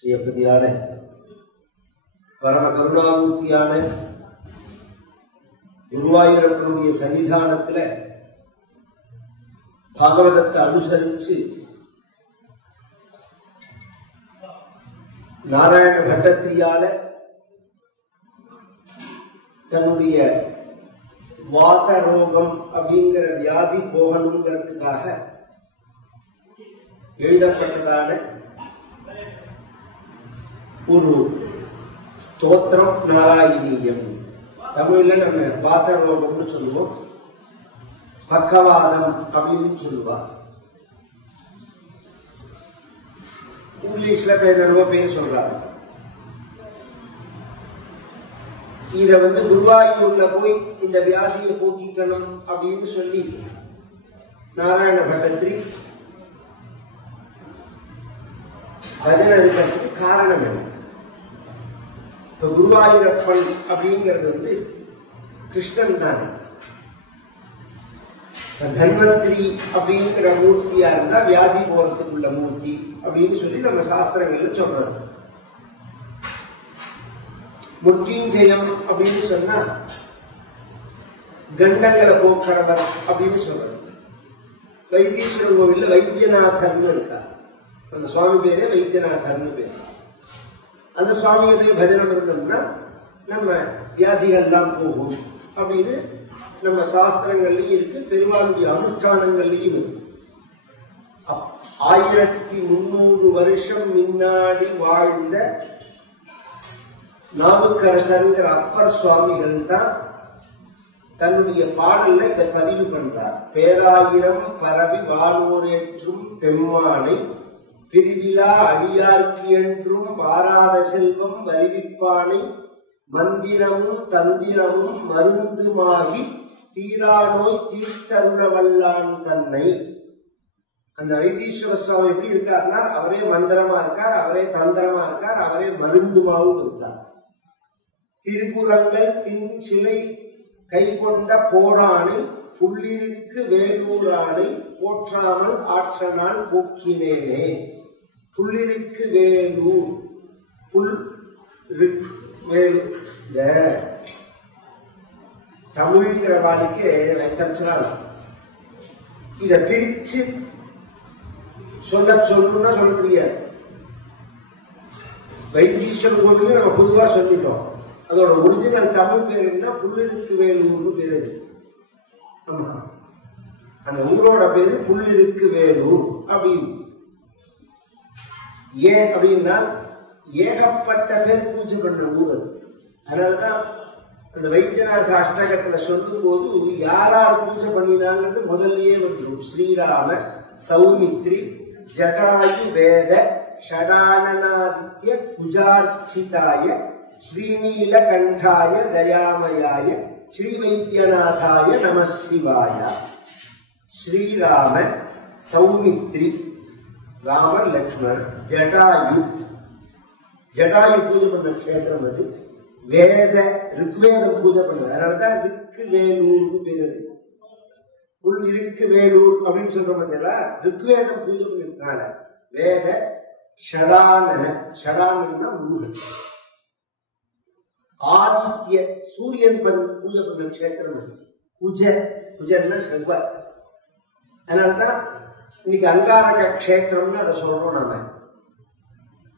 செய்யப்பதியான பரம கருணாமூர்த்தியான குருவாயூரப்பனுடைய சன்னிதானத்துல பாகவதத்தை அனுசரிச்சு நாராயண பட்டத்திரியால தன்னுடைய வாத ரோகம் அப்படிங்கிற வியாதி போகணுங்கிறதுக்காக எழுதப்பட்டதான ஒரு ஸ்தோத்திரம் நாராயணீயம். தமிழ்ல நம்ம வாத ரோகம்னு சொல்லுவோம், பக்கவாதம் அப்படின்னு சொல்லுவார். இங்கிலீஷ்ல பேர் சொல்றாங்க. இத குருவாயூர்ல போய் இந்த வியாதியை போக்கிக்கணும் அப்படின்னு சொல்லி நாராயண பட்டத்திரி பஜனை இருக்கிறதுக்கு காரணம் என்ன? இப்ப குருவாயூரப்பன் அப்படிங்கிறது கிருஷ்ணன் தானே. தன்வந்திரி அப்படிங்கிற மூர்த்தியா இருந்தா வியாதி போறதுக்குள்ள மூர்த்தி அப்படின்னு சொல்லி நம்ம சாஸ்திரங்கள்ல சொல்றது. மிருத்யுஞ்சயம் அப்படின்னு சொன்னா கண்டங்களை போக்குறவர் அப்படின்னு சொல்றது. வைத்தீஸ்வரன் கோவில்ல வைத்தியநாதன் இருக்கார். அந்த சுவாமி பேரே வைத்தியநாதன் பேர். அந்த சுவாமியை போய் பஜனை பண்ணோம்னா நம்ம வியாதிகள்லாம் போகும் அப்படின்னு நம்ம சாஸ்திரங்கள்லயும் இருக்கு, பெருமாளுடைய அனுஷ்டானங்கள்லயும் இருக்கு. 1300 வருஷம் முன்னாடி வாழ்ந்த நாவுக்கரசருங்கிற அப்பர் சுவாமிகள் தான் தன்னுடைய பாடல்ல இதை பதிவு பண்றார். பேராயிரம் பரவி வானோரேற்றும் பெம்மானை பிரிவிழா அடியார்க்கு என்றும் வாராத செல்வம் வலிவிப்பானை மந்திரமும் தந்திரமும் மருந்துமாகி தீரா நோய் தீர்த்தருள வல்லான் தன்னை. அந்த வைத்தீஸ்வர சுவாமி எப்படி இருக்காருன்னா அவரே மந்திரமா இருக்கார், அவரே தந்திரமா இருக்கார், அவரே மருந்துமாவும் இருக்கார். திருக்குறங்கள் தின் சிலை கை கொண்ட போரானை புள்ளிருக்கு வேலூரானை போற்றாமல் ஆற்றனால் போக்கினேனே. புள்ளிருக்கு வேலூர், புல் வேலு. இந்த தமிழ்ங்கிற வாடிக்கு வைத்தா இத பிரிச்சு சொல்லுன்னா சொல்ல முடியாது. வைத்தீஸ்வரன் கோவில் நம்ம பொதுவா சொல்லிட்டோம். அதோட ஒரிஜினல் தமிழ் பேர் என்ன? புள்ளிருக்கு வேலூர்னு பேரு. ஆமா, அந்த ஊரோட பேரு புள்ளிருக்கு வேலூர் அப்படின்னு. ஏன் அப்படின்னா ஏகப்பட்ட பேர் பூஜை பண்ற ஊர் அது. அதனாலதான் அந்த வைத்தியநாத அஷ்டகத்துல சொல்லும் போது யாரார் பூஜை பண்ணினாங்கிறது முதல்லயே வந்துடும். ஸ்ரீராம, சௌமித்ரி, ஜடாயு வேத ஷடானனாதித்ய குஜார்ச்சிதாய ஸ்ரீநீல கண்டாய தயாமயாய ஸ்ரீ வைத்தியநாதாய நம சிவாய. ஸ்ரீராம, சௌமித்ரி, ராமர், லக்ஷ்மண், ஜடாயு. ஜடாயு பூஜை பண்ண கஷேத்திரம் அது. வேத ரிக்வேதம் பூஜை பண்றது. அதனாலதான் ரிக்கு வேலூர்னு பேரு. புல் இருக்கு வேலூர் அப்படின்னு சொல்றோம். ரிக்வேதம் பூஜை பண்ணிருக்காங்க. வேத ஷடானன, ஷடானன்னா முருகன். ஆதித்ய சூரியன் பூஜை பண்ண கஷேத்திரம் அது. குஜ, குஜன்னா செவ்வாய். அதனாலதான் இன்னைக்கு அங்காரக கஷேத்திரம்னு அதை சொல்றோம். நம்ம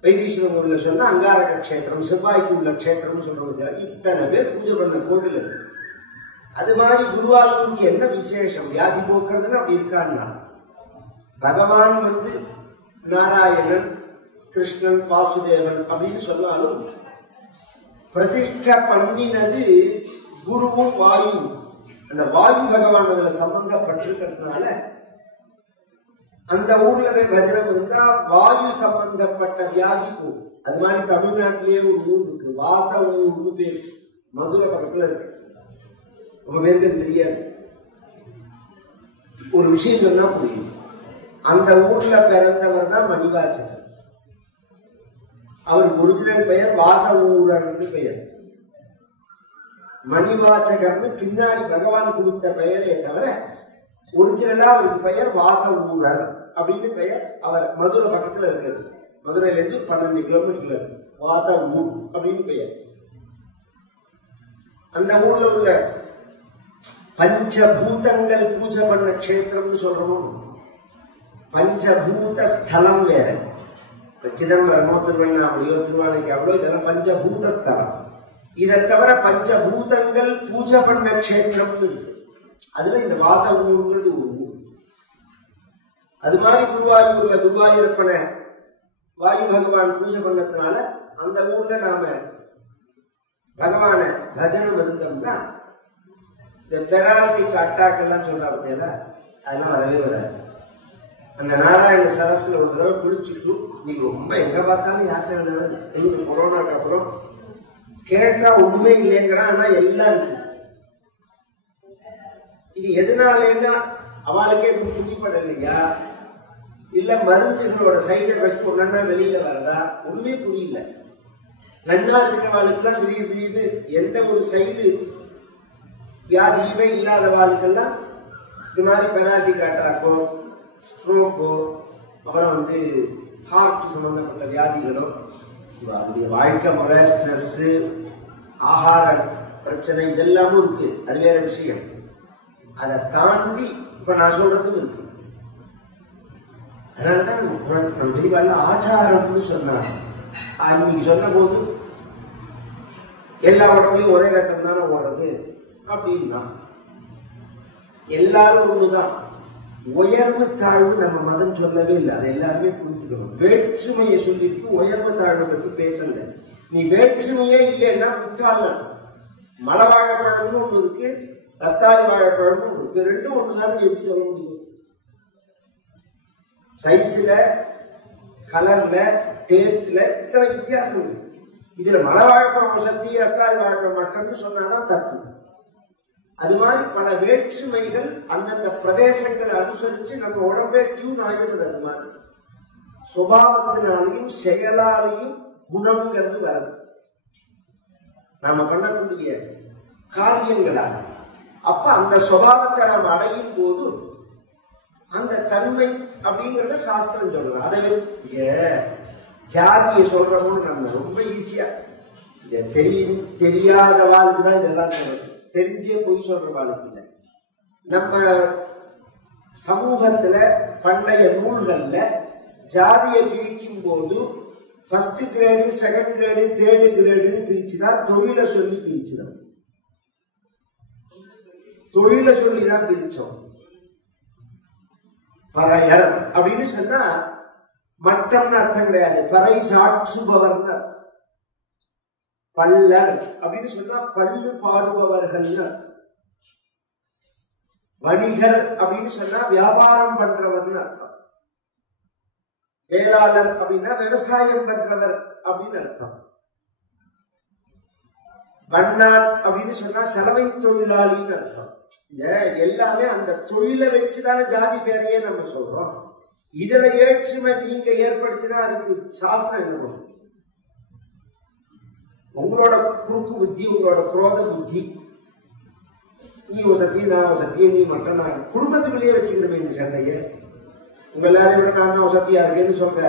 வைத்தீஸ்வரன் கோவில்ல சொன்னா அங்காரக கஷேத்திரம், செவ்வாய்க்கு உள்ள கஷேத்திரம் சொல்றோம். இத்தனை பேர் பூஜை பண்ண கோவில் அது. அது மாதிரி குருவாயூருக்கு என்ன விசேஷம்? வியாதி போக்குறதுன்னு அப்படி இருக்கான்னா பகவான் நாராயணன், கிருஷ்ணன், வாசுதேவன் அப்படின்னு சொன்னாலும் பிரதிஷ்ட பண்ணினது குருவும் வாயு. அந்த வாயு பகவான் அதுல சம்பந்தப்பட்டிருக்கிறதுனால அந்த ஊர்ல போய் பஜனை இருந்தா வாயு சம்பந்தப்பட்ட வியாதி போகும். அது மாதிரி தமிழ்நாட்டிலேயே ஒரு ஊர் இருக்கு, வாத ஊர்னு பேர், மதுரை பக்கத்துல இருக்கு. ரொம்ப பேருக்கு தெரியாது. ஒரு விஷயம் சொன்னா புரியும். அந்த ஊர்ல பிறந்தவர் தான் மணிவாசகர். அவர் ஒரிஜினல் பெயர் வாத ஊரன்னு பெயர். மணிவாசகர்னு பின்னாடி பகவான் கொடுத்த பெயரே தவிர ஒரிஜினலா அவருக்கு பெயர் வாத ஊரர் அப்படின்னு பெயர். அவர் மதுரை பக்கத்துல இருக்கிறது. மதுரையிலேருந்து 12 கிலோமீட்டர் வாத ஊர் அப்படின்னு பெயர். அந்த ஊர்ல உள்ள பஞ்சபூதங்கள் பூஜை பண்ண க்ஷேத்திரம்னு சொல்றோம். பஞ்சபூத ஸ்தலம் வேற. சிதம்பரமோ திருவண்ணாமலையோ திருவானைக்காவோ இதெல்லாம் பஞ்சபூத ஸ்தலம். இதை தவிர பஞ்சபூதங்கள் பூஜை பண்ண க்ஷேத்திரம்னு இருக்கு. அதுல இந்த வாத ஊருங்கிறது ஒரு ஊர். அது மாதிரி குருவாயூர்ல குருவாயூரப்பனை வாயு பகவான் பூஜை பண்ணதுனால அந்த ஊர்ல நாம பகவான பஜனம் இருந்தோம்னா இந்த பெராட்டிக் அட்டாக் எல்லாம் சொல்றாங்க, அதெல்லாம் வரவே வராது. அந்த நாராயண சரஸ்ல ஒரு தடவை குளிச்சுட்டு நீங்க ரொம்ப எங்க பார்த்தாலும் யார்கிட்ட கொரோனாக்கு அப்புறம் கேட்டா உண்மை இல்லைங்கிறான். ஆனா எல்லாம் இருக்கு. இது எதனாலேன்னா அவளுக்கே புரிப்படலையா, இல்ல மருந்துகளோட சைடு எஃபெக்ட் ஒன்னா வெளியில வரதா, உண்மை புரியல. நன்னா இருக்கிறவாளுக்குலாம் திடீர்னு எந்த ஒரு சைடு வியாதியுமே இல்லாத வாழ்க்கெல்லாம் இது மாதிரி பெனால்டிக் அட்டாக்கோ ஸ்ட்ரோக்கோ அப்புறம் ஹார்ட் சம்பந்தப்பட்ட வியாதிகளோ அவருடைய வாழ்க்கை முறை ஸ்ட்ரெஸ் ஆகார பிரச்சனை இதெல்லாமும் இருக்கு. அது வேற விஷயம். அதை தாண்டி இப்ப நான் சொல்றதும் இருக்கு. அதனாலதான் நம்ம பெரியவாள் ஆச்சாரம்னு சொன்னாங்க. அன்னைக்கு சொன்ன போது எல்லா உடம்புலையும் ஒரே ரத்தம் தானே ஓடுறது அப்படின்னா எல்லாரும் ஒண்ணுதான். உயர்வு தாழ்வு நம்ம மதம் சொல்லவே இல்லை. அதை எல்லாருமே புரிஞ்சுக்கணும். வேற்றுமையை சொல்லிட்டு உயர்வு தாழ்வை பத்தி பேசல. நீ வேற்றுமையே இல்லைன்னா முட்டாள். மலை வாழைப்பழம்னு ஒண்ணு இருக்கு, ரஸ்தாலி வாழைப்பழம்னு ஒண்ணு இருக்கு. ரெண்டும் ஒண்ணுதான் எப்படி சொல்ல முடியும்? சைஸ்ல, கலர்ல, டேஸ்ட்ல இத்தனை வித்தியாசம் இருக்கு. இதுல மலை வாழைப்பழம் சக்தி, ரஸ்தாலி வாழைப்பழம் மட்டும்னு சொன்னாதான் தப்பு. அது மாதிரி பல வேற்றுமைகள் அந்தந்த பிரதேசங்களை அனுசரிச்சு நம்ம உடம்பே டியூன் ஆகிறது. அது மாதிரி சுபாவத்தினாலையும் செயலாலையும் குணம்ங்கிறது வருது நாம பண்ணக்கூடிய காரியங்களால். அப்ப அந்த சுபாவத்தை நாம் அடையும் போது அந்த தன்மை அப்படிங்கறத சாஸ்திரம் சொல்லலாம். அதை வச்சு ஜாதியை சொல்றோம்னு நம்ம ரொம்ப ஈஸியா தெரியாத வாழ்க்கை தான் இதெல்லாம் சொல்றது. தெரிஞ்சே போய் சொல்ற வாழ்க்கை இல்லை. நம்ம சமூகத்துல பண்டைய நூல்கள்ல ஜாதியை பிரிக்கும் போது first grade, second grade, third கிரேடுன்னு பிரிச்சுதான் தொழிலை சொல்லி பிரிச்சுதான். தொழிலை சொல்லிதான் பிரிச்சோம். பறையர் அப்படின்னு சொன்னா மற்றம்னு அர்த்தம் கிடையாது. பறை சாற்றுபவர்னு அர்த்தம். பல்லர் அப்படின்னு சொன்னா பல்லு பாடுபவர்கள். வணிகர் அப்படின்னு சொன்னா வியாபாரம் பண்றவர்னு அர்த்தம். வேளாளர் அப்படின்னா விவசாயம் பண்றவர் அப்படின்னு அர்த்தம். வண்ணார் அப்படின்னு சொன்னா சலவை தொழிலாளின்னு அர்த்தம். எல்லாமே அந்த தொழிலை வச்சுதான ஜாதி பேரையே நம்ம சொல்றோம். இதுல ஏற்றுமை நீங்க ஏற்படுத்தினா அதுக்கு சாஸ்திரம் என்ன பண்ணும்? உங்களோட குறுக்கு புத்தி, உங்களோட குரோத புத்தி, நீ ஒரு சத்தியம் நான் ஒரு சத்தியம், நீ மட்டும் நான் குடும்பத்துக்குள்ளேயே வச்சுக்கிறோமே இந்த சண்டையை. உங்க எல்லாரையும் விட நான் தான் ஒரு சத்தியா இருக்கேன்னு சொல்ற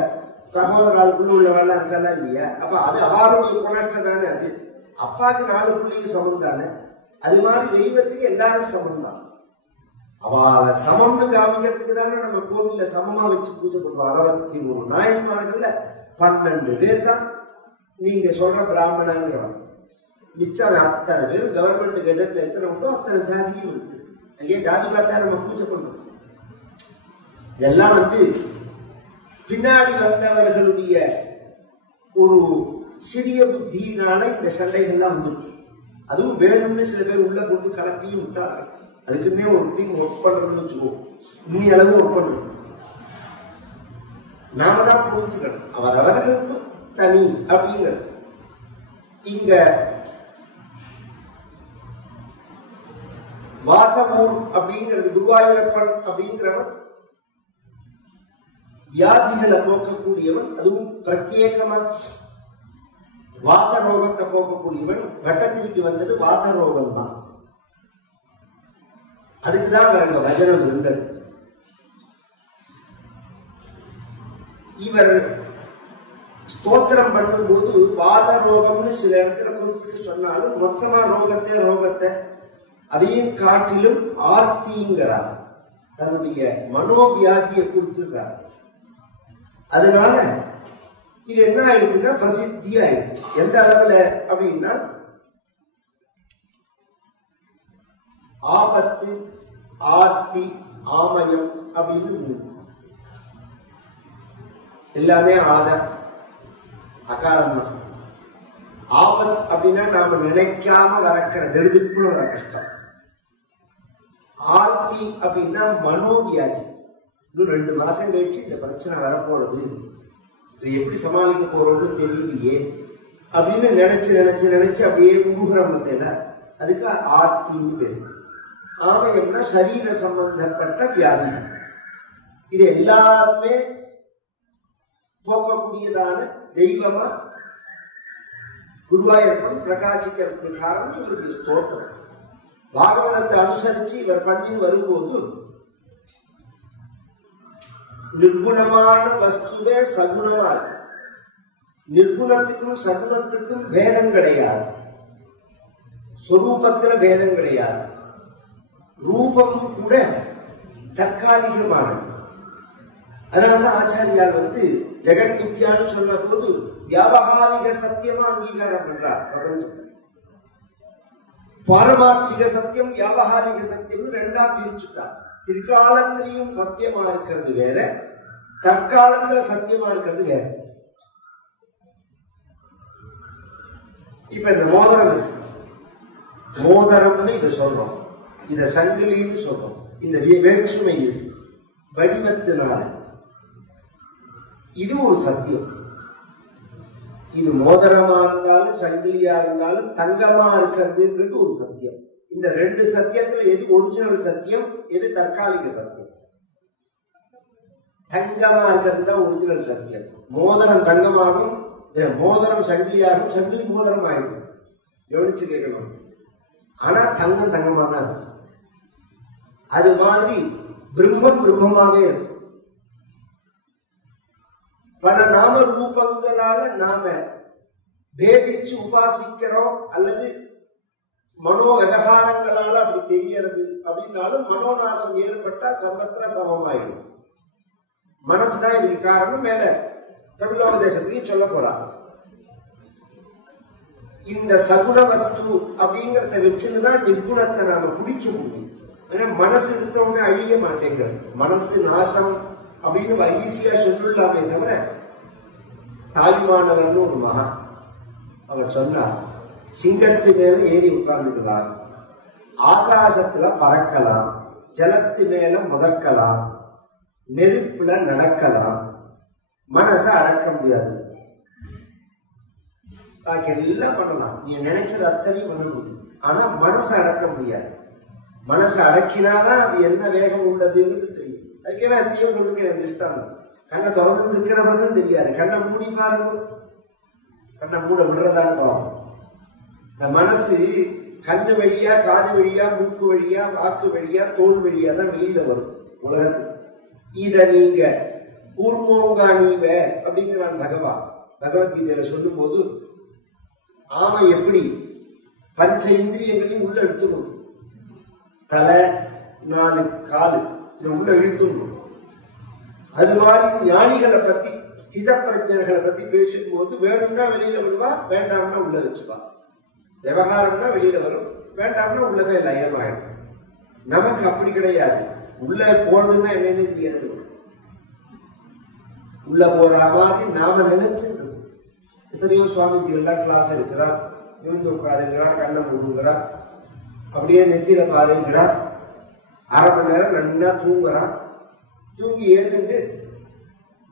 சகோதராளுக்குள்ள உள்ளவெல்லாம் இருக்கலாம் இல்லையா? அப்ப அது அவருடைய குணாற்ற தானே. அது அப்பாவுக்கு 4 பிள்ளையும் சமம் தானே. அது மாதிரி தெய்வத்துக்கு எல்லாரும் சமம் தான். அவ சமம்னு காமிக்கிறதுக்கு தானே நம்ம கோவில்ல சமமா வச்சு பூஜை பண்ணுவோம். 63 நாயன்மார்கள்ல 12 பேர் தான் நீங்க சொல்ற பிராமணங்கிறவங்க. மிச்சம் அத்தனை பேர் கவர்மெண்ட் கெஜெட்ல எத்தனை உண்டோ அத்தனை ஜாதியும் இருக்கு. அங்கே ஜாதி பார்த்தா நம்ம பூஜை பண்றோம். இதெல்லாம் பின்னாடி வந்தவர்களுடைய ஒரு சிறிய புத்தியினால இந்த சண்டைகள்லாம் வந்துருக்கு. அதுவும் வேணும்னு சில பேர் உள்ள போட்டு கலப்பியும் விட்டாங்க. அதுக்குன்னே ஒரு டீம் ஒர்க் பண்றதுன்னு வச்சுக்கோம். இன்னி அளவு ஒர்க் பண்ணணும். நாம தான் புரிஞ்சுக்கணும் அவர்களுக்கு தனி அப்படிங்கிறது. இங்க வாதமூர் அப்படிங்கிறது குருவாயூரப்பன் அப்படிங்கிறவன் வியாதிகளை போக்கக்கூடியவன். அதுவும் பிரத்யேகமா வாத ரோகத்தை போக்கக்கூடியவன். வட்டத்திற்கு வந்தது வாத ரோகம் தான். அதுக்குதான் வேற வஜனம் இருந்தது. இவர் ஸ்தோத்திரம் பண்ணும்போது வாத ரோகம்னு சில இடத்துல குறிப்பிட்டு சொன்னாலும் மொத்தமா ரோகத்தை அதையும் காட்டிலும் ஆர்த்திங்கிறார், தன்னுடைய மனோவியாதியை குறிப்பிடுறார். அதனால இது என்ன ஆயிடுதுன்னா பிரசித்தி ஆயிடுது. எந்த அளவுல அப்படின்னா ஆபத்து, ஆர்த்தி, ஆமயம் அப்படின்னு எல்லாமே அகாரம் தான். ஆபத் அப்படின்னா நாம நினைக்காம வளர்க்கிற நெடுதுக்குள்ள வர கஷ்டம். ஆர்த்தி அப்படின்னா மனோவியாதி, இன்னும் 2 மாசம் கழிச்சு இந்த பிரச்சனை வரப்போறது, இது எப்படி சமாளிக்க போறோம்னு தெரியலையே அப்படின்னு நினைச்சு அப்படியே முகுகிறோம். அதுக்கு ஆர்த்தின்னு பேரு. ஆமயம்னா சரீர சம்பந்தப்பட்ட வியாதி. இது எல்லாருமே போக்கக்கூடியதான தெய்வமா குருவாயூரப்பன் பிரகாசிக்கிறதுக்கு காரணம் இவருடைய ஸ்தோத்திரம். பாகவதத்தை அனுசரிச்சு இவர் பண்ணி வரும்போது நிர்குணமான வஸ்துவே சகுணமா இருக்கு. நிர்குணத்துக்கும் சகுணத்துக்கும் பேதம் கிடையாது, சொரூபத்துல பேதம் கிடையாது. ரூபம் கூட தற்காலிகமானது. அதனாலதான் ஆச்சாரியால் ஜெகன் மித்யான்னு சொன்ன போது வியாபகாரிக சத்தியமா அங்கீகாரம் பண்றார். பிரபஞ்சம் பாரமார்த்திக சத்தியம், வியாபகாரிக சத்தியம் 2ஆ பிரிச்சுட்டார். திரிகாலத்திலையும் சத்தியமா இருக்கிறது வேற, தற்காலத்துல சத்தியமா இருக்கிறது வேற. இப்ப இந்த மோதிரம்னு இதை சொல்றோம், இத சங்கிலின்னு சொல்றோம். இந்த வேற்றுமை இருக்கு வடிவத்தினால. இது ஒரு சத்தியம். இது மோதிரமா இருந்தாலும் சங்கிலியா இருந்தாலும் தங்கமா இருக்கிறதுன்றது ஒரு சத்தியம். இந்த 2 சத்தியத்துல எது ஒரிஜினல் சத்தியம், எது தற்காலிக சத்தியம்? தங்கமா இருக்கிறது தான் ஒரிஜினல் சத்தியம். மோதிரம் தங்கமாகும், மோதிரம் சங்கிலியாகும், சங்கிலி மோதிரம் ஆயிடும். கவனிச்சு கேட்கணும். ஆனா தங்கம் தங்கமா தான் இருக்கு. அது மாதிரி பிரம்மமாவே இருக்கு. பல நாம ரூபங்களால நாம பேதிச்சு உபாசிக்கிறோம், அல்லது மனோ விவகாரங்களால அப்படி தெரியறது அப்படின்னாலும் மனோநாசம் ஏற்பட்டா சர்வத்திர சமமாயிடும். மனசுதான் இதுக்கு காரணம். மேல கபிலோபதேசத்தையும் சொல்ல போறாங்க. இந்த சகுண வஸ்து அப்படிங்கறத வச்சுதான் நிர்குணத்தை நாம பிடிக்க முடியும். ஏன்னா மனசு எடுத்தவங்க அழிய மாட்டேங்கிறது. மனசு நாசம் அப்படின்னு ஈஸியா சொல்லலாமே தவிர, தாய்மானவர்னு ஒரு மகன் அவர் சொன்னார், சிங்கத்து மேல ஏறி உட்கார்ந்துக்கலாம், ஆகாசத்துல பறக்கலாம், ஜலத்து மேல முதக்கலாம், நெருப்புல நடக்கலாம், மனசை அடக்க முடியாது. பாக்கி எல்லாம் பண்ணலாம், நீ நினைச்சது அத்தனையும் பண்ண முடியும். ஆனா மனசை அடக்க முடியாது. மனசை அடக்கினாதான் அது என்ன வேகம் உள்ளதுன்னு தெரியும். அதுக்கே நான் தீவிரம் சொல்லிருக்கேன். இஷ்டம் கண்ணை திறந்து இருக்கிறவங்களும் தெரியாது. கண்ணை மூடி பாருங்க, கண்ணை மூட விடுறதான்னு பாவம். இந்த மனசு கண்ணு வழியா, காது வழியா, மூக்கு வழியா, வாக்கு வழியா, தோல் வழியா தான் வெளியில வரும் உலகத்துக்கு. இத நீங்க கூர்மோங்காணிவ அப்படிங்கிறான் பகவான் பகவத்கீதையில சொல்லும் போது, ஆமை எப்படி பஞ்ச இந்திரியங்களையும் உள்ள எடுத்துக்கணும், தலை 4 காலு இதை உள்ள இழுத்துணும். அது மாதிரி ஞானிகளை பத்தி, ஸ்தித பிரஜர்களை பத்தி பேசும்போது வேணும்னா வெளியில விடுவா, வேண்டாம்னா உள்ள வச்சுப்பா. விவகாரம்னா வெளியில வரும், வேண்டாம்னா உள்ளவே லயமாயிடும். நமக்கு அப்படி கிடையாது. உள்ள போறதுன்னா என்னன்னு தெரியாது. உள்ள போற மாதிரி நாம நினைச்சிருக்கோம். எத்தனையோ சுவாமிஜிகள்லாம் கிளாஸ் எடுக்கிறார், விழுந்து உட்காருங்கிறார், கண்ணை மூடுங்கிறார், அப்படியே நெத்தியில பாருங்கிறார், 1/2 மணி நேரம் நல்லா தூங்குறார். தூங்கி ஏதுண்டு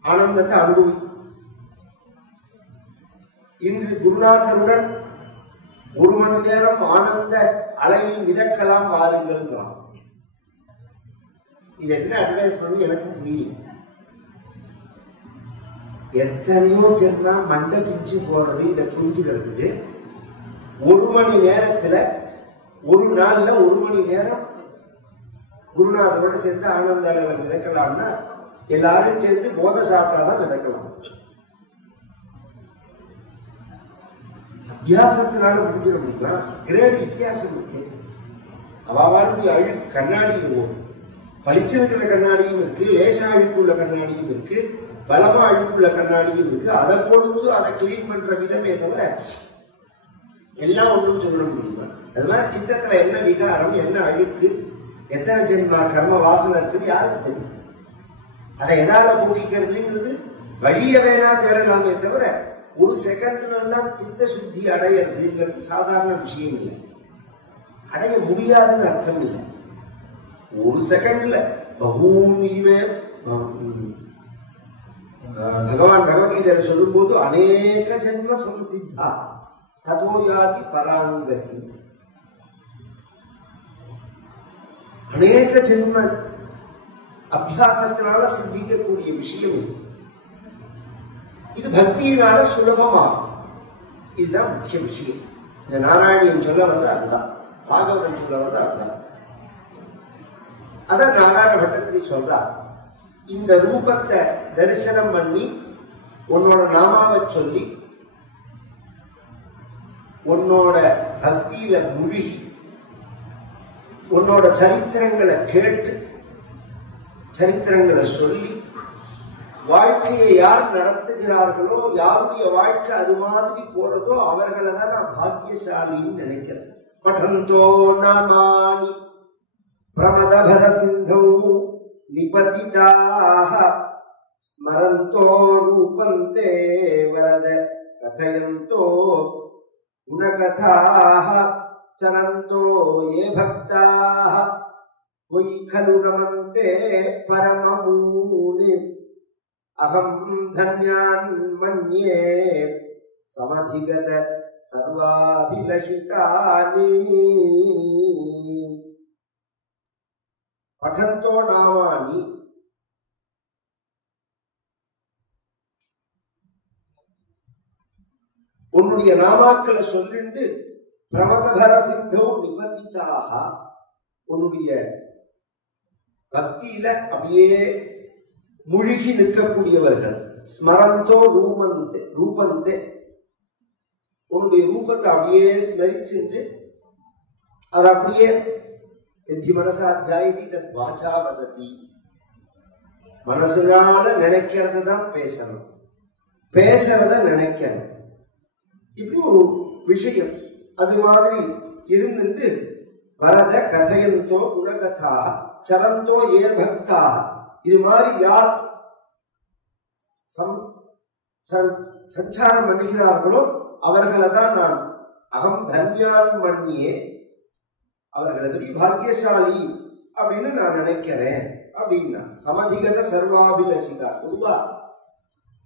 ஆனந்தத்தை அனுபவித்து, இன்று குருநாதருடன் 1 மணி நேரம் ஆனந்த அலையில் மிதக்கலாம் வாருங்கள்ங்கிறான். இது என்ன அட்வைஸ் பண்ணி எனக்கு புரியும். எத்தனையோ சொன்னா மண்டை பிஞ்சு போறது இதை புரிஞ்சுக்கிறதுக்கு 1 மணி நேரத்துல, ஒரு நாள்ல 1 மணி நேரம் குருநாதரோட சேர்ந்து ஆனந்த அளவில் மிதக்கலாம்னா எல்லாரும் சேர்ந்து போதை சாப்பிட்டாதான் மிதக்கலாம். அபியாசத்தினால புரிஞ்சிட முடியுமா? கிரேட் வித்தியாசம் இருக்கு. அவாவாளுக்கு அழுக்கு கண்ணாடி இருக்கும், பளிச்சிருக்கிற கண்ணாடியும் இருக்கு, லேசா அழுக்குள்ள கண்ணாடியும் இருக்கு, பலமா அழுக்குள்ள கண்ணாடியும் இருக்கு. அதை பொறுத்து அதை கிளீன் பண்ற விதமே தவிர எல்லாம் ஒன்றும் சொல்ல முடியுமா? அது மாதிரி சித்தத்துல என்ன விகாரம், என்ன அழுக்கு, எத்தனை ஜென்மா கர்ம வாசனை இருக்குன்னு யாருக்கு தெரியும்? அதை எதால போக்கிக்கிறதுங்கிறது வழிய வேணா தேடலாமே தவிர ஒரு செகண்ட்லாம் சித்த சுத்தி அடையிறதுங்கிறது சாதாரண விஷயம் இல்லை. அடைய முடியாதுன்னு அர்த்தம் இல்லை. ஒரு செகண்ட்ல பகூன்மே பகவான் பகவத்கீதையில சொல்லும் போது அநேக ஜென்ம சம்சித்தா ததோயாதி பராங்கதி, அநேக ஜென்ம அபியாசத்தினால சித்திக்கக்கூடிய விஷயம் இது. இது பக்தியினால சுலபமாகும். இதுதான் முக்கிய விஷயம். இந்த நாராயணியன் சொல்ல வந்த அதுதான், பாகவதன் சொல்ல வந்த அதுதான். அதான் நாராயண பட்டத்திரி சொல்றார். இந்த ரூபத்தை தரிசனம் பண்ணி உன்னோட நாமாவை சொல்லி உன்னோட பக்தியில முழுகி உன்னோட சரித்திரங்களை கேட்டு சரித்திரங்களை சொல்லி வாழ்க்கையை யார் நடத்துகிறார்களோ, யாருடைய வாழ்க்கை அது மாதிரி போறதோ அவர்களை தான் நான் பாக்கியசாலின்னு நினைக்கிறேன். படந்தோ நாமானி பிரமதபர சிந்தௌ நிபதிதாக ஸ்மரந்தோ ரூபந்தே வரத கதயந்தோ குணகதாக சரந்தோ ஏ பக்தாக வை கலு ரமந்தே பரமமூனி அகம் தன்யான் மன்யே சமதிகத சர்வாபிலஷிதானி. படந்தோ நாமானி, உன்னுடைய நாமாக்களை சொல்லிட்டு பிரமதபர சித்தோ நிபதிதாக, உன்னுடைய பக்தியில அப்படியே முழுகி நிற்கக்கூடியவர்கள். ஸ்மரந்தோ ரூபந்தே ரூபந்தே, உன்னுடைய ரூபத்தை அப்படியே ஸ்மரிச்சுட்டு அது அப்படியே எத்தி மனசாத்தியாயி தத் வாச்சா வததி, மனசுனால நினைக்கிறத தான் பேசணும், பேசுறத நினைக்கணும். இப்படி ஒரு விஷயம் அது மாதிரி இருந்துட்டு வரத கதையந்தோ குணகதா சரந்தோ ஏ பக்தா, இது மாதிரி யார் சஞ்சாரம் பண்ணுகிறார்களோ அவர்களை தான் நான் அகம் தன்யான் மன்னியே, அவர்களை பெரிய பாக்கியசாலி அப்படின்னு நான் நினைக்கிறேன் அப்படின்னா. சமதிகத சர்வாபிலஷிதா, பொதுவா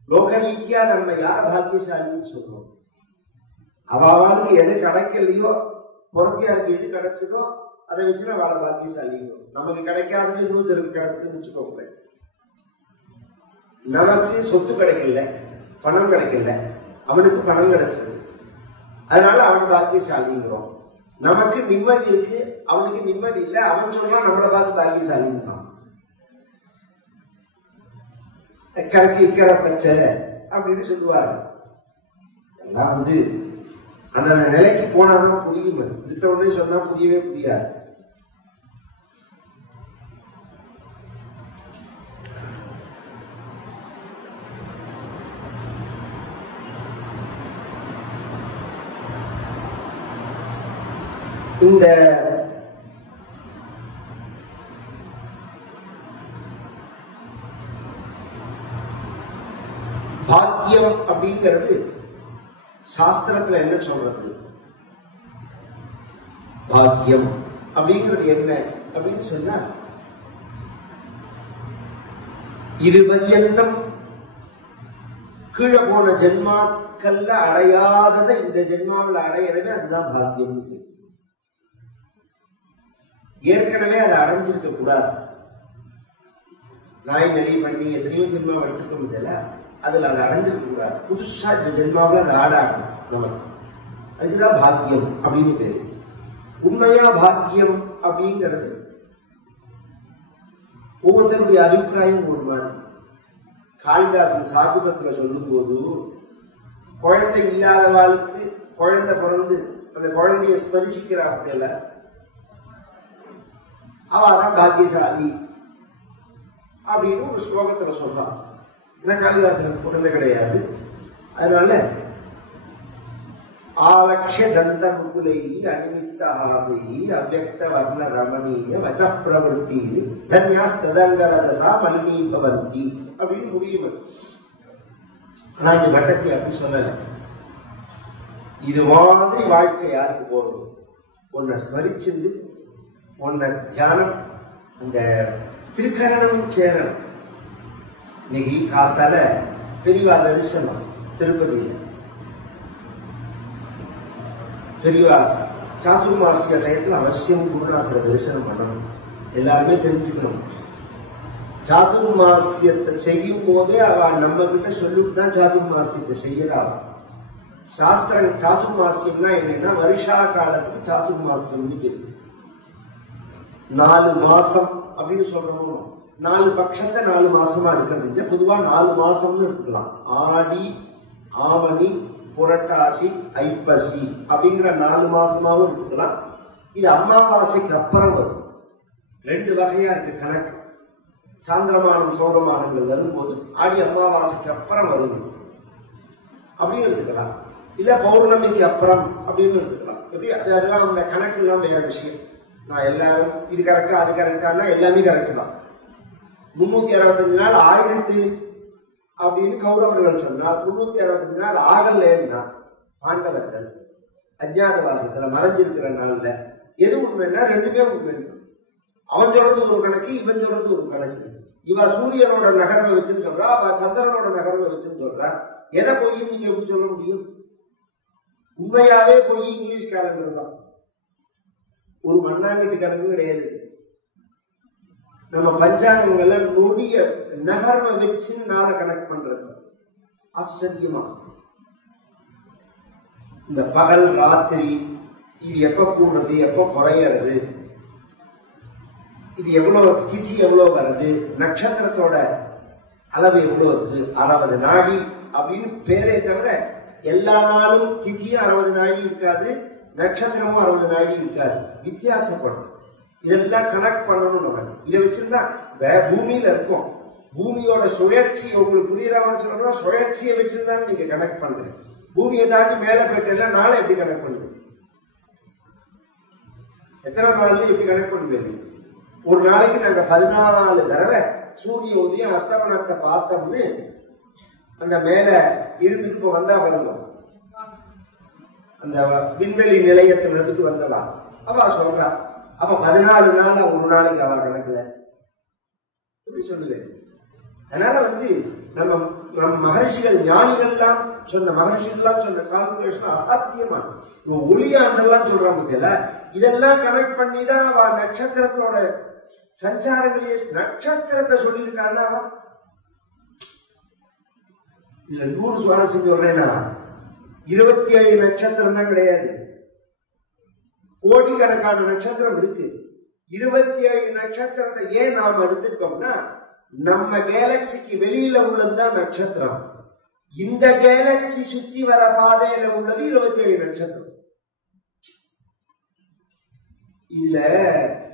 லோக ரீதியா நம்ம யார் பாக்கியசாலின்னு சொல்றோம்? அவளுக்கு எது கிடைக்கலையோ, பொறுத்தியாருக்கு எது கிடைச்சதோ அதை வச்சு அவளை பாக்கியசாலிங்க. நமக்கு கிடைக்காதது இன்னொருத்தருக்கு கிடைச்சதுன்னு வச்சுக்கோங்க. நமக்கு சொத்து கிடைக்கல, பணம் கிடைக்கல, அவனுக்கு பணம் கிடைச்சது, அதனால அவன் பாக்கியசாலிங்கிறோம். நமக்கு நிம்மதி இருக்கு, அவனுக்கு நிம்மதி இல்லை, அவன் சொல்றான் நம்மளை பார்த்து பாக்கியசாலிங்கிறான். கரைக்கு இருக்கிற பிரச்சனை அப்படின்னு சொல்லுவாரு. எல்லாம் அந்த நிலைக்கு போனாதான் புரியும். இந்த உடனே சொன்னா புரியவே புரியாது. இந்த பாக்கியம் அப்படிங்கிறது சாஸ்திரத்துல என்ன சொல்றது? பாக்கியம் அப்படிங்கிறது என்ன அப்படின்னு சொன்னா, இது பரியந்தம் கீழே போன ஜென்மாக்கள்ல அடையாததை இந்த ஜென்மாவில் அடையிறவே அதுதான் பாக்கியம். ஏற்கனவே அதை அடைஞ்சிருக்க கூடாது. நாய் நெறி பண்ணி எத்தனையோ ஜென்மா எடுத்துக்க முடியல, அதுல அதை அடைஞ்சிருக்க கூடாது. புதுசா இந்த ஜென்மாவில் அதை ஆடாடும் நமக்கு. அதுதான் பாக்கியம் அப்படின்னு பேரு. உண்மையா பாக்கியம் அப்படிங்கிறது ஒவ்வொருத்தருடைய அபிப்பிராயம் ஒரு மாதிரி. காளிதாசன் சாகுதத்துல சொல்லும் போது குழந்தை இல்லாதவாளுக்கு குழந்தை பிறந்து அந்த குழந்தைய ஸ்மரிசிக்கிறார்கள் அவதான் பாக்கியசாலி அப்படின்னு ஒரு ஸ்லோகத்துல சொல்றான். ஏன்னா காளிதாசனுக்கு குழந்தை கிடையாது. அதனால ஆலக்ஷ தந்த முகுலை அனிமித்த ஆசை அவ்வக்த வர்ண ரமணீய வச்ச பிரவருத்தி தன்யாஸ் ததங்கரதசா மலினி பவந்தி அப்படின்னு முடியும். ஆனா இந்த கட்டத்தில் அப்படி சொல்லல. இது மாதிரி வாழ்க்கை யாருக்கு போறது? உன்னை ஸ்மரிச்சிருந்து உன்னை தியானம் அந்த திருக்கரணம் சேரணும். இன்னைக்கு காத்தால பெரியவா தரிசனம் திருப்பதியில். பெரியவா சாதுர்மாசிய டயத்தில் அவசியம் குருநாதரை தரிசனம் பண்ணணும். எல்லாருமே தெரிஞ்சுக்கணும். சாதுர்மாசியத்தை செய்யும் போதே அவ நம்ம கிட்ட சொல்லிட்டு தான் சாதுர்மாசியத்தை செய்யறாள். சாஸ்திரம் சாதுர்மாசியம்னா என்னன்னா வருஷா காலத்துக்கு சாதுர்மாசியம்னு பேரு. 4 மாசம் அப்படின்னு சொல்றோம். 4 பட்சத்தை 4 மாசமா இருக்கிறது. பொதுவா 4 மாசம்னு எடுத்துக்கலாம். ஆடி, ஆவணி, புரட்டாசி, ஐப்பசி அப்படிங்கிற 4 மாசமாவும் எடுத்துக்கலாம். இது அமாவாசைக்கு அப்புறம் வரும். 2 வகையா இருக்கு கணக்கு. சாந்திரமானம் சௌரமானங்கள் வரும்போது ஆடி அமாவாசைக்கு அப்புறம் வரும் அப்படின்னு எடுத்துக்கலாம். இல்ல பௌர்ணமிக்கு அப்புறம் அப்படின்னு எடுத்துக்கலாம். எப்படி அதெல்லாம் அந்த கணக்கு எல்லாம் வேற விஷயம். நான் எல்லாரும் இது கரெக்டா அது கரெக்டானா எல்லாமே கரெக்ட் தான். 365 நாள் ஆயிடுத்து அப்படின்னு கௌரவர்கள் சொன்னால் 365 நாள் ஆகலன்னா பாண்டவர்கள் அஜ்ஞாதவாசத்துல மறைஞ்சிருக்கிற நாள்ல எது உண்மைன்னா 2 பேரும் உண்மை. அவன் சொல்றது ஒரு கணக்கு, இவன் சொல்றது ஒரு கணக்கு. இவ சூரியனோட நகர்வை வச்சுன்னு சொல்றா, அவ சந்திரனோட நகர்வை வச்சுன்னு சொல்றா. எதை போய் நீங்க எப்படி சொல்ல முடியும்? உண்மையாவே போய் இங்கிலீஷ் கேலண்டர் தான். ஒரு மண்ணாங்கட்டி கணக்கு கிடையாது. நம்ம பஞ்சாங்கங்களை நொடிய நகர்வை வச்சு நாளை கனெக்ட் பண்றது ஆச்சரியமா. இந்த பகல் ராத்திரி இது எப்ப கூடுறது எப்ப குறையறது, இது எவ்வளவு திதி எவ்வளவு வருது, நட்சத்திரத்தோட அளவு எவ்வளவு இருக்கு, 60 நாழி அப்படின்னு பேரே தவிர எல்லா நாளும் திதியும் 60 நாழி இருக்காது, நட்சத்திரமும் 60 நாழி இருக்காது, வித்தியாசப்படும். இதெல்லாம் கனெக்ட் பண்ணணும். நம்ம இதை வச்சிருந்தா பூமியில இருக்கும். பூமியோட சுழற்சி உங்களுக்கு புதியதான் சொல்லணும்னா சுழற்சியை வச்சிருந்தா நீங்க கனெக்ட் பண்றீங்க. பூமியை தாண்டி மேல போயிட்டு நாளை எப்படி கனெக்ட் பண்ணுவீங்க? எத்தனை நாள்ல எப்படி கனெக்ட் பண்ணுவீங்க? ஒரு நாளைக்கு நாங்க 14 தடவை சூரிய உதயம் அஸ்தமனத்தை பார்த்தோம்னு அந்த மேல இருந்துட்டு வந்தா வருவோம். அந்த விண்வெளி நிலையத்தில் இருந்துட்டு வந்தவா அவ சொல்றா. அப்ப 14 நாள் ஒரு நாளைக்கு அவ கணக்குல எப்படி சொல்லுவேன்? அதனால நம்ம மகர்ஷிகள் ஞானிகள்லாம் சொன்ன மகர்ஷிகள்லாம் சொன்ன கால்குலேஷன் அசாத்தியமான ஒளியாண்டெல்லாம் சொல்றாங்க. இதெல்லாம் கனெக்ட் பண்ணி தான் அவ நட்சத்திரத்தோட சஞ்சாரங்களே நட்சத்திரத்தை சொல்லியிருக்காங்க. இதுல 100 சுவாரஸ்யம் சொல்றேன்னா 27 நட்சத்திரம் தான் கிடையாது, கோடிக்கணக்கான நட்சத்திரம் இருக்கு. 27 நட்சத்திரத்தை ஏன் நாம் எடுத்துட்டோம்னா நம்ம கேலக்சிக்கு வெளியில உள்ளதுதான் நட்சத்திரம். இந்த கேலக்சி சுத்தி வர பாதையில உள்ளது 27 நட்சத்திரம். இதுல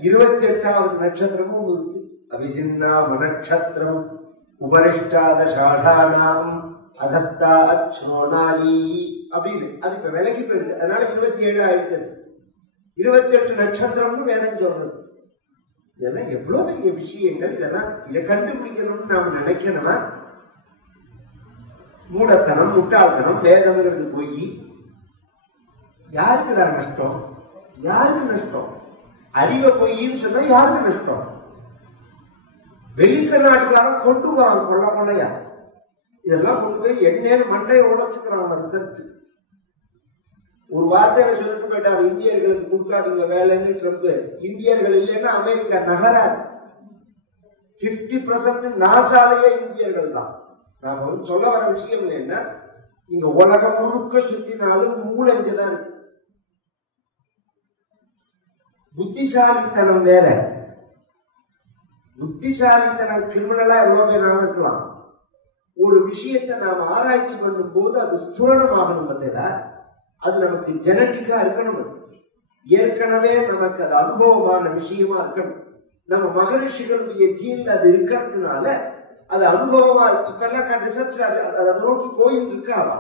28வது நட்சத்திரமும் இருக்கு. அபிஜின்னா நட்சத்திரம் உபரிஷ்டாத ஷாடானாம் அதஸ்தா அச்ரோனாலி அப்படின்னு அது இப்ப விலகி போயிடுது. அதனால 27 ஆயிடுது. 28 நட்சத்திரம்னு வேதம் சொல்றது. இதெல்லாம் எவ்வளவு பெரிய விஷயங்கள். இதெல்லாம் இதை கண்டுபிடிக்கணும்னு நாம நினைக்கணுமா? மூடத்தனம், முட்டாள்தனம், வேதம்ங்கிறது போய் யாருக்கு நஷ்டம்? யாருக்கு நஷ்டம்? அறிவை பொய்ன்னு சொன்னா யாருக்கு நஷ்டம்? வெளிக்கர்நாட்டுக்காரன் கொண்டு போறான் கொள்ள கொள்ளையா. இதெல்லாம் கொண்டு போய் என்னன்னு மண்டையை உடைச்சுக்கிறான் ரிசர்ச். ஒரு வார்த்தையில சொல்லிட்டு போயிட்டாங்க, இந்தியர்களுக்கு கொடுக்காதீங்க வேலைன்னு ட்ரம்ப். இந்தியர்கள் இல்லைன்னா அமெரிக்கா நகராது. 50% நாசாலேயே இந்தியர்கள் தான். நாம சொல்ல வர விஷயம் என்ன, இங்க உலகம் முழுக்க சுத்தினாலும் மூளை இங்கதான் இருக்கு. புத்திசாலித்தனம் வேற. புத்திசாலித்தனம் கிரிமினலா எவ்வளவு பேர் இருக்கலாம். ஒரு விஷயத்தை நாம் ஆராய்ச்சி பண்ணும் போது அது ஸ்புரணமாகணும். பார்த்தீங்களா? அது நமக்கு ஜெனட்டிக்கா இருக்கணும். ஏற்கனவே நமக்கு அது அனுபவமான விஷயமா இருக்கணும். நம்ம மகரிஷிகளுடைய ஜீன்ல அது இருக்கிறதுனால அது அனுபவமா இப்ப எல்லாம் ரிசர்ச் அதை நோக்கி போயிட்டு இருக்காவா.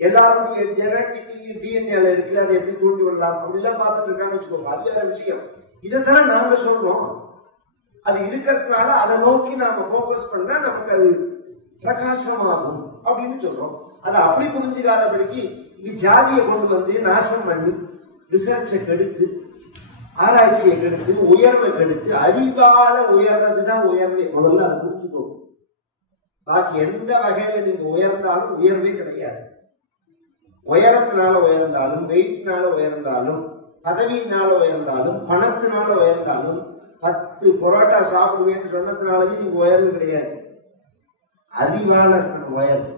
எல்லாருடைய ஜெனட்டிக்லி டிஎன்ஏல இருக்கு, அதை எப்படி தூண்டி விடலாம் அப்படிலாம் பார்த்துட்டு இருக்கான்னு வச்சுக்கோங்க. அது வேற விஷயம். இதைத்தான் நாங்க சொல்றோம். அது இருக்கிறதுனால அதை நோக்கி நாம போக்கஸ் பண்ணா நமக்கு அது பிரகாசமாகும் அப்படின்னு சொல்றோம். அதை அப்படி புரிஞ்சுக்காதபடிக்கு இங்க ஜாதியை கொண்டு வந்து நாசம் பண்ணி ரிசர்ச்சை கெடுத்து ஆராய்ச்சியை கெடுத்து உயர்வை கெடுத்து அறிவால உயர்றதுதான் உயர்வே. முதல்ல அதை புரிஞ்சுக்கணும். பாக்கி எந்த வகையில நீங்க உயர்ந்தாலும் உயர்வே கிடையாது. உயரத்தினால உயர்ந்தாலும், வெயிட்ஸ்னால உயர்ந்தாலும், பதவியினால உயர்ந்தாலும், பணத்தினால உயர்ந்தாலும், 10 பரோட்டா சாப்பிடுவேன்னு சொன்னதுனாலயும் நீங்க உயர்வு கிடையாது. அறிவால உயர்வு.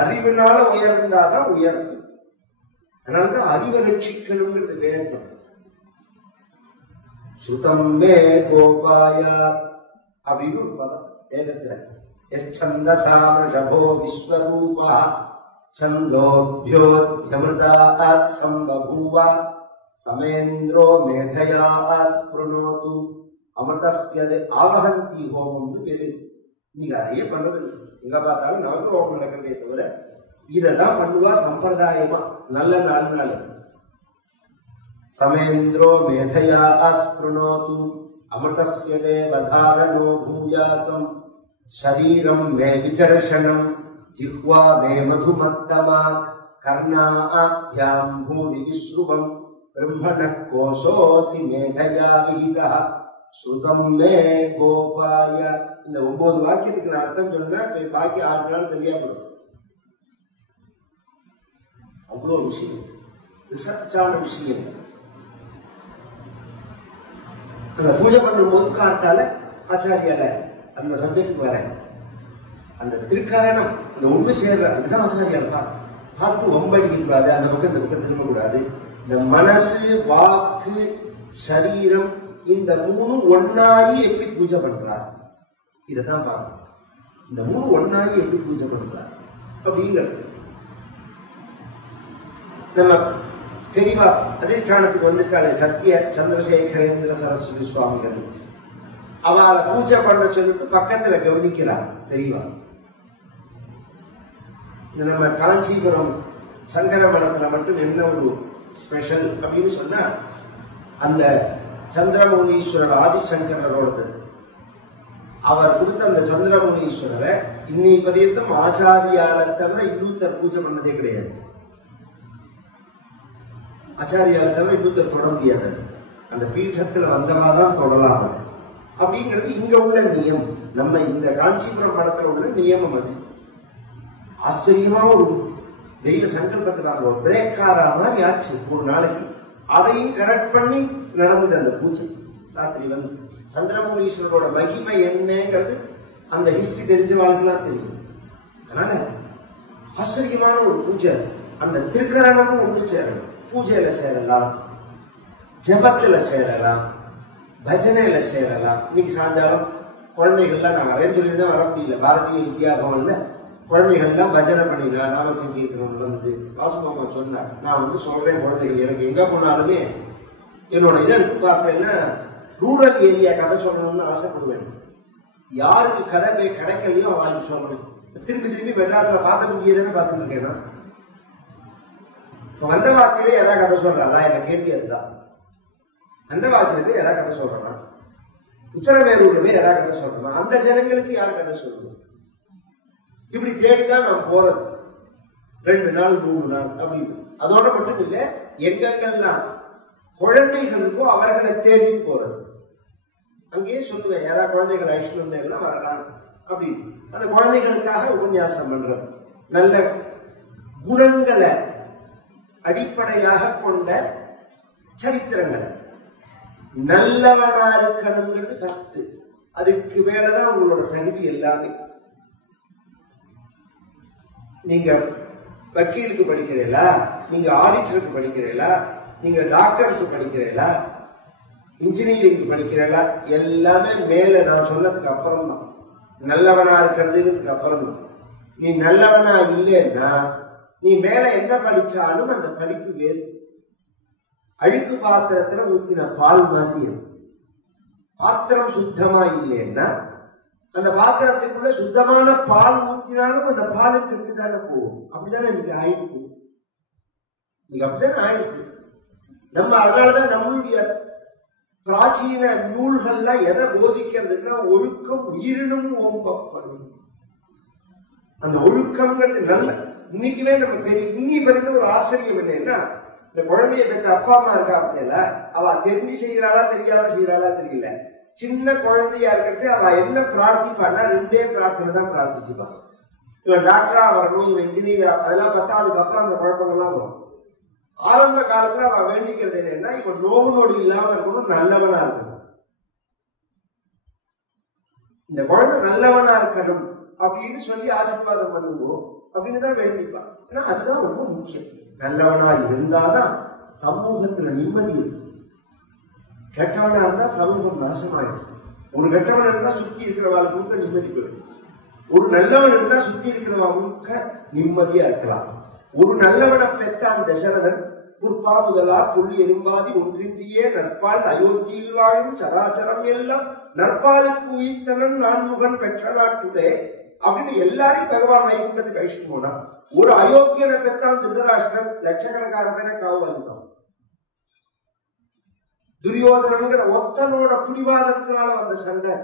அறிவினால உயர்ந்தாதான் உயர்வு. அதனாலதான் அறிவை ரட்சிக்கணுங்கிறது வேதம். சுதம் மே கோபாயா அப்படின்னு ஒரு பதம் வேதத்துல. எச்சந்தசாமிருஷபோ விஸ்வரூபா சந்தோபியோத்யமிருதாத் சம்பபூவா சமேந்திரோ மேதையா ஸ்பிருணோது அமிர்தஸ்ய ஆவஹந்தி ஹோமம்னு பேரு. நீங்க அதையே பண்றது எங்க பார்த்தாலும் நமக்கு ஹோமம் நடக்கிறதே தவிர இதெல்லாம் பண்ணுவா சம்பிரதாயமா நல்ல நாள். சமேந்திரோ மேதையா ஸ்பிருணோது அமிர்தஸ்ய தேவதாரணோ பூயாசம் ஷரீரம் மே விசர்ஷனம் ஜிஹ்வா மே மதுமத்தமா கர்ணாப்யாம் பூரி விஸ்ருவம் பிரம்மணः கோஷோசி மேதையா விஹிதः ஸ்ருதம் மே கோபாய. இந்த 9 வாக்கியத்துக்கு நான் அர்த்தம் சொன்னா பாக்கி 6 நாள் சரியா போடும். அவ்வளோ விஷயம், ரிசர்ச்சான விஷயம். அந்த பூஜை பண்ணும் போது காத்தால ஆச்சாரியால அந்த சப்ஜெக்டுக்கு வரேன். அந்த திருக்காரணம் அந்த உண்மை சேர்ற அதுதான் ஆச்சாரியால் பார்த்து ஒம்படிக்க கூடாது. அந்த பக்கம் இந்த பக்கம் திரும்ப கூடாது. இந்த மனசு, வாக்கு, சரீரம் இந்த 3 ஒன்னாயி எப்படி பூஜை பண்றார் இதைதான் பார்க்கணும். இந்த 3 ஒன்னாயி எப்படி பூஜை பண்றார் அப்படிங்கிறது. நம்ம பெரியவா அதிஷ்டானத்துக்கு வந்திருக்காளே சத்ய சந்திரசேகரேந்திர சரஸ்வதி சுவாமிகள், அவளை பூஜை பண்ண சொல்லிட்டு பக்கத்துல கவனிக்கிறார் பெரியவா. நம்ம காஞ்சிபுரம் சங்கர மடத்துல மட்டும் என்ன ஒரு ஸ்பெஷல் அப்படின்னு சொன்னா, அந்த சந்திரமௌலீஸ்வரர் ஆதிசங்கரோடது. அவர் கொடுத்த அந்த சந்திரமௌலீஸ்வரரை இன்னை பரியந்தம் ஆச்சாரியால தவிர இன்னொருத்தர் பூஜை பண்ணதே கிடையாது. ஆச்சாரியால தவிர இன்னொருத்தர் தொட முடியாது. அந்த பீഠத்துல வந்தவாதான் தொடலாம் அப்படிங்கிறது இங்க உள்ள நியமம். நம்ம இந்த காஞ்சிபுரம் மடத்துல உள்ள நியமம். அது ஆச்சரியமா ஒரு தெய்வ சங்கல்பத்துக்காக ஒரு பிரேக்காரா மாதிரி ஆச்சு ஒரு நாளைக்கு. அதையும் கரெக்ட் பண்ணி நடந்தது அந்த பூஜை. ராத்திரி வந்து சந்திரமௌலீஸ்வரரோட மகிமை என்னங்கிறது அந்த ஹிஸ்டரி தெரிஞ்சவாளுக்குலாம் தெரியும். அதனால ஆச்சரியமான ஒரு பூஜை. அந்த திருக்கரணமும் ஒன்று சேரணும். பூஜையில சேரலாம், ஜபத்துல சேரலாம், பஜனையில சேரலாம். இன்னைக்கு சாயங்காலம் குழந்தைகள்லாம் நான் வரேன்னு சொல்லிதான் வர முடியல. பாரதிய வித்யா பவன்ல குழந்தைகள்லாம் பஜனை பண்ணினா நாம சங்கீர்த்தனம் நடந்தது. வாசுமாமா சொன்னார். நான் வந்து சொல்றேன், குழந்தைகள் எனக்கு எங்க போனாலுமே என்னோட இதை எடுத்து பார்த்தேன்னா ரூரல் ஏரியா கதை சொல்லணும்னு ஆசைப்படுவேன். யாருக்கு கதை கிடைக்கலையோ அவளுக்கு சொல்லணும். திரும்பி திரும்பி மெட்ராஸ்ல பார்த்த முடியலன்னு பார்த்துட்டு இருக்கேன்னா, வந்தவாசியில யாராவது கதை சொல்றாளா என்ன கேள்வி அதுதான். வந்தவாசியில யாராவது கதை சொல்றா, உத்தரவேரூர்ல யாராவது கதை சொல்றா, அந்த ஜனங்களுக்கு யார் கதை சொல்லணும். இப்படி தேடிதான் நான் போறது. 2 நாள் 3 நாள் அப்படின்னு. அதோட மட்டும் இல்ல, எங்கெங்கெல்லாம் குழந்தைகளுக்கோ அவர்களை தேடி போறது. அங்கேயே சொல்லுவேன், யாராவது குழந்தைகள் அழைச்சிட்டு வந்தாங்கன்னா வரலாம் அப்படின்னு. அந்த குழந்தைகளுக்காக உபன்யாசம் பண்றது. நல்ல குணங்களை அடிப்படையாக கொண்ட சரித்திரங்களை, நல்லவனா இருக்கணுங்கிறது ஃபர்ஸ்ட். அதுக்கு மேலதான் உங்களோட தகுதி எல்லாமே. நீங்க வக்கீலுக்கு படிக்கிறீங்களா, நீங்க ஆடிட்டருக்கு படிக்கிறீங்களா, நீங்க டாக்டருக்கு படிக்கிறீங்களா, இன்ஜினியரிங் படிக்கிறீங்களா, எல்லாமே மேல நான் சொன்னதுக்கு அப்புறம் தான். நல்லவனா இருக்கிறதுக்கு அப்புறம் தான். நீ நல்லவனா இல்லைன்னா நீ மேல என்ன படிச்சாலும் அந்த படிப்பு வேஸ்ட். அழுக்கு பாத்திரத்துல ஊத்தின பால் மாதிரி இருக்கும். பாத்திரம் சுத்தமா இல்லைன்னா அந்த பாத்திரத்துக்குள்ள சுத்தமான பால் ஊத்தினாலும் அந்த பால் கெட்டுதானே போகும். அப்படிதானே இன்னைக்கு ஆயிடுச்சு. இன்னைக்கு அப்படித்தானே ஆயிடுச்சு. நம்ம அதனாலதான் நம்மளுடைய பிராச்சீன நூல்கள்ல எதை போதிக்கிறதுன்னா ஒழுக்கம் உயிரினும் ஓம்பப்படும். அந்த ஒழுக்கம்ங்கிறது நல்ல இன்னைக்குமே நம்ம பெரிய இன்னி பெரிய ஒரு ஆச்சரியம் இல்லைன்னா, இந்த குழந்தைய பெற்ற அப்பா அம்மா இருக்கா அப்படில அவ தெரிஞ்சு செய்யறாளா தெரியாம செய்யறாளா தெரியல. சின்ன குழந்தையா இருக்கிறது அவ என்ன பிரார்த்திப்பான்னா 2 பிரார்த்தனை தான் பிரார்த்திச்சுப்பான். இவன் டாக்டரா வரணும், இவன் இன்ஜினியரா, அதெல்லாம் பார்த்தா அதுக்கப்புறம் அந்த குழப்பங்கள்லாம் வரும். ஆரம்ப காலத்துல அவ வேண்டிக்கிறது என்னன்னா, இவன் நோவு நொடி இல்லாம இருக்கணும், நல்லவனா இருக்கணும். இந்த குழந்தை நல்லவனா இருக்கணும் அப்படின்னு சொல்லி ஆசீர்வாதம் பண்ணுவோம் அப்படின்னு தான் வேண்டிப்பான். ஏன்னா அதுதான் ரொம்ப முக்கியம். நல்லவனா இருந்தாதான் சமூகத்துல நிம்மதி இருக்கு. கெட்டவனா இருந்தா சமூகம் நாசமாயிடும். ஒரு கெட்டவன் இருந்தா சுத்தி இருக்கிறவங்களுக்கு நிம்மதி போயிடும். ஒரு நல்லவன் இருந்தா சுத்தி இருக்கிறவங்களுக்கு நிம்மதியா இருக்கலாம். ஒரு நல்லவனை பெற்றான் தசரதன், புற்பா முதலா புள்ளி எறும்பாதி ஒன்றின்றியே நற்பால் அயோத்தியில் வாழும் சராச்சரம் எல்லாம் நற்பாலுக்கு உயிர்த்தனன் நான்முகன் பெற்ற நாட்டுதே அப்படின்னு எல்லாரையும் பகவான் வைகுண்டத்துக்கு அழிச்சுட்டு போனா. ஒரு அயோக்கியனை பெற்றான் திருதராஷ்டிரன், லட்சக்கணக்கான பேரை காவு வாங்கிட்டான். துரியோதனங்கிற ஒத்தனோட பிடிவாதத்தினால வந்த சண்டை,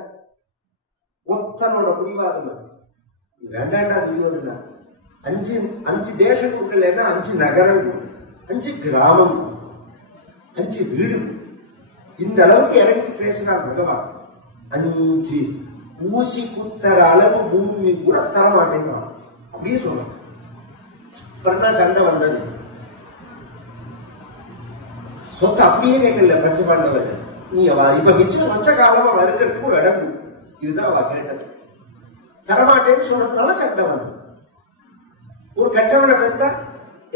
ஒத்தனோட பிடிவாதம். வேண்டாண்டா துரியோதனா, 5 தேசம் கொடுக்கலன்னா 5 நகரம், 5 கிராமம், 5 வீடு, இந்த அளவுக்கு இறங்கி பேசினார் பகவான். 5 ஊசி குத்தர அளவு பூமி கூட தர மாட்டேங்கிறான் அப்படியே சொல்றான். அப்புறம் சண்டை வந்தது. சொத்து அப்படியே கேட்கல பஞ்சபாண்டவர்கள். நீ இப்ப மிச்சம் கொஞ்ச காலமா வருகிறதுக்கு ஒரு இடம், இதுதான் அவ கேட்டது. தரமாட்டேன்னு சொன்னதுனால சண்டை வந்தது. ஒரு கெட்டவனை பெற்றா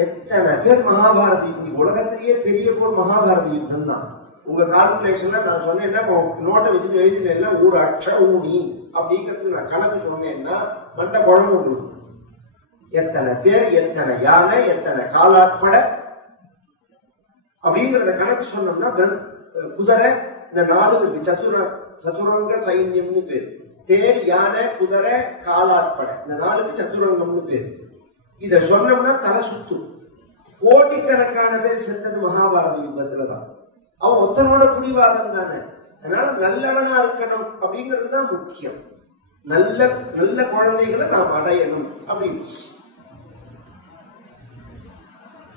எத்தனை பேர் மகாபாரத யுத்தம், உலகத்திலேயே பெரிய போர் மகாபாரத யுத்தம் தான். உங்க கால்குலேஷன்ல நான் சொன்னேன்னா நோட்டை வச்சுட்டு எழுதினேன்னா ஒரு அட்ச ஊனி அப்படிங்கிறது நான் கணக்கு சொன்னேன்னா மண்ட குழம்பு உங்களுக்கு. எத்தனை தேர், எத்தனை யானை, எத்தனை காலாட்பட அப்படிங்கிறத கணக்கு சொன்னோம்னா குதிரை இந்த 4 இருக்கு. சதுரங்க சைன்யம்னு பேரு. தேர், யானை, குதிரை, காலாட்பட இந்த 4க்கு சதுரங்கம்னு பேரு. இத சொன்னோம்னா தலை சுத்தும். கோடிக்கணக்கான பேர் செத்தது மகாபாரத யுத்தத்துலதான். அவன் ஒத்தனோட பிடிவாதம் தானே. அதனால நல்லவனா இருக்கணும் அப்படிங்கிறது தான் முக்கியம். நல்ல நல்ல குழந்தைகளை நாம் அடையணும் அப்படின்னு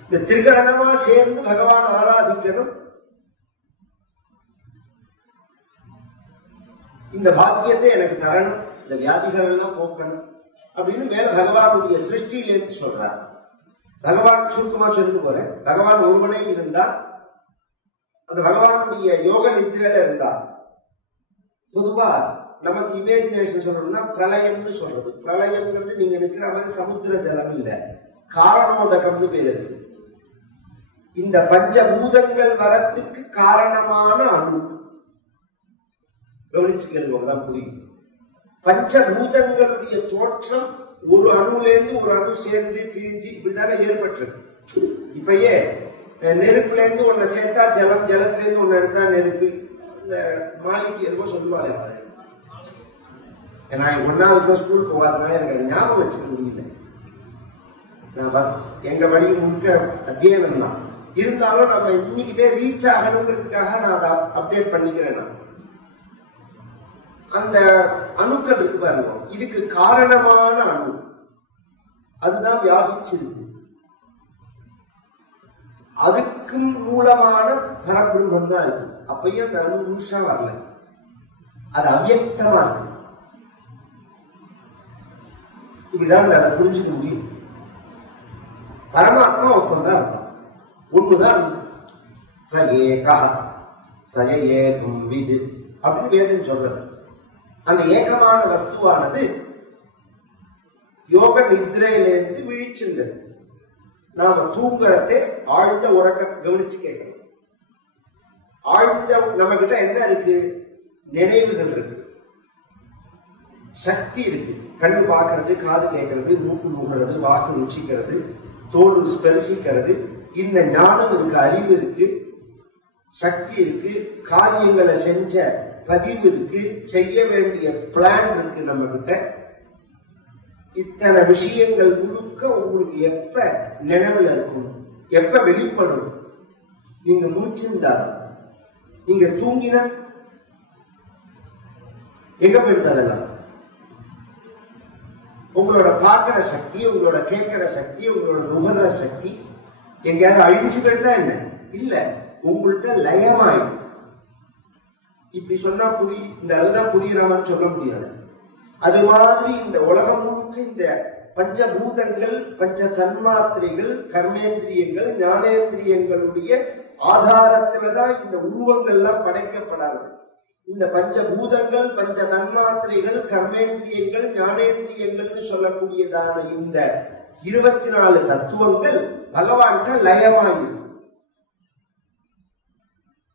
இந்த திரிகரணமா சேர்ந்து பகவான் ஆராதிக்கணும். இந்த பாக்கியத்தை எனக்கு தரணும், இந்த வியாதிகள் எல்லாம் போக்கணும் அப்படின்னு மேல பகவானுடைய சிருஷ்டியிலேருந்து சொல்றார். பகவான் சுருக்கமா சொல்லிட்டு போறேன். பகவான் ஒருவனே இருந்தார். அந்த பகவானுடைய யோக நித்திரையில இருந்தார். பொதுவா நமக்கு இமேஜினேஷன் சொல்லணும்னா பிரளயம்னு சொல்றது. பிரளயம்ங்கிறது நீங்க நிற்கிற மாதிரி சமுத்திர ஜலம் இல்ல, காரணோதகம்னு பேரு. இந்த பஞ்சபூதங்கள் வரத்துக்கு காரணமான அணு. கவனிச்சுக்கிறதுதான் புரியும். பஞ்சபூதங்களுடைய தோற்றம் ஒரு அணுலேருந்து ஒரு அணு சேர்ந்து பிரிஞ்சு இப்படிதானே ஏற்பட்டிருக்கு. இப்பயே நெருப்புல இருந்து ஒன்ன சேர்த்தா ஜலம், ஜலத்துல இருந்து ஒன்னு எடுத்தா நெருப்பு. இந்த மாளிகை எதுவோ சொல்லுவாங்க. நான் 1வது ஸ்கூல் போகாதனால எனக்கு அது ஞாபகம் வச்சுக்க முடியல. நான் எங்க வழி முழுக்க அத்தியானம் தான். இருந்தாலும் நம்ம இன்னைக்கு ரீச் ஆகணுங்கிறதுக்காக நான் அதை அப்டேட் பண்ணிக்கிறேன். நான் அந்த அணுக்கள் இருக்கு பாருங்க, இதுக்கு காரணமான அணு அதுதான் வியாபிச்சிருக்கு. அதுக்கு மூலமான பரபிரம்மம் தான் இருக்கு. அப்பயும் அந்த அணு முழுசா வரல, அது அவ்யக்தமா இருக்கு. இப்படிதான் அதை புரிஞ்சுக்க முடியும். பரமாத்மா ஒருத்தம் தான் இருப்பான், ஒண்ணுதான். ச ஏகா சய ஏகம் விது அப்படின்னு வேதம் சொல்றது. அந்த ஏகமான வஸ்துவானது யோக நித்ரையிலிருந்து விழிச்சிருந்தது. நாம தூங்குறதே ஆழ்ந்த உறக்க கவனிச்சு கேட்கணும். ஆழ்ந்த நம்ம கிட்ட என்ன இருக்கு? நினைவுகள் இருக்கு, சக்தி இருக்கு. கண்ணு பார்க்கறது, காது கேட்கறது, மூக்கு நுகர்றது, வாக்கு ருச்சிக்கிறது, தோல் ஸ்பரிசிக்கிறது. இந்த ஞானம் இருக்கு, அறிவு இருக்கு, சக்தி இருக்கு, காரியங்களை செஞ்ச பதிவு இருக்கு, செய்ய வேண்டிய பிளான் இருக்கு நம்ம கிட்ட. இத்தனை விஷயங்கள் முழுக்க உங்களுக்கு எப்ப நினைவுல இருக்கும், எப்ப வெளிப்படும்? நீங்க முடிச்சிருந்தாலும், நீங்க தூங்கினா எங்க போயிட்டு அதெல்லாம் உங்களோட பார்க்கிற சக்தி, உங்களோட கேட்கிற சக்தி, உங்களோட நுகர்ற சக்தி எங்கேயாவது அழிஞ்சுக்கிட்டா என்ன? இல்ல, உங்கள்கிட்ட லயமாயிடும். இப்படி சொன்னா இந்த அளவுதான் புரியுற மாதிரி சொல்ல முடியாது. அது மாதிரி இந்த உலகம் முழுக்க இந்த பஞ்சபூதங்கள், பஞ்ச தன்மாத்திரைகள், கர்மேந்திரியங்கள், ஞானேந்திரியங்களுடைய ஆதாரத்துலதான் இந்த உருவங்கள் எல்லாம் படைக்கப்படாது. இந்த பஞ்சபூதங்கள், பஞ்ச தன்மாத்திரைகள், கர்மேந்திரியங்கள், ஞானேந்திரியங்கள் சொல்லக்கூடியதான இந்த 24 தத்துவங்கள் பகவான்கிட்ட லயமாயிடும்.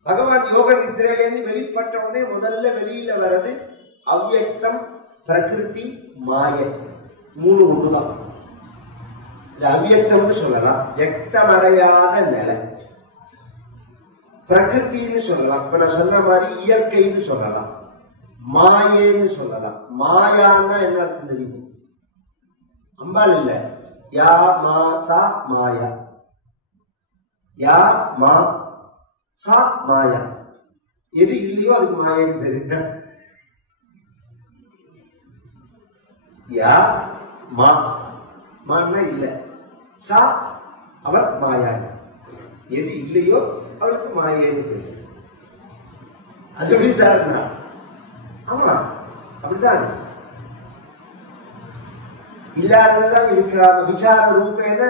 பகவான் யோக நித்திரையிலேருந்து வெளிப்பட்ட உடனே முதல்ல வெளியில வர்றது அவ்யக்தம், பிரகிருதி, மாயை. 3 ஒண்ணுதான். இந்த அவ்யக்தம்னு சொல்லலாம், வியக்தமடையாத நிலை. பிரகிருத்தின்னு சொல்லலாம், இப்ப நான் சொன்ன மாதிரி இயற்கைன்னு சொல்லலாம், மாயேன்னு சொல்லலாம். மாயான்னா என்ன அர்த்தம் தெரியும்? அம்பாள் இல்ல, யா மா சா மாயா. யா மா சா மாயா. எது இல்லையோ அதுக்கு மாயன்னு பேரு. யா மா மான்னா இல்ல, சா அவர் மாயா. எது இல்லையோ அவளுக்கு மாயேன்னு பேரு. அது எப்படி சார்? ஆமா, அப்படிதான். இல்லாததான் இருக்கிறாங்க. விசார ரூபேன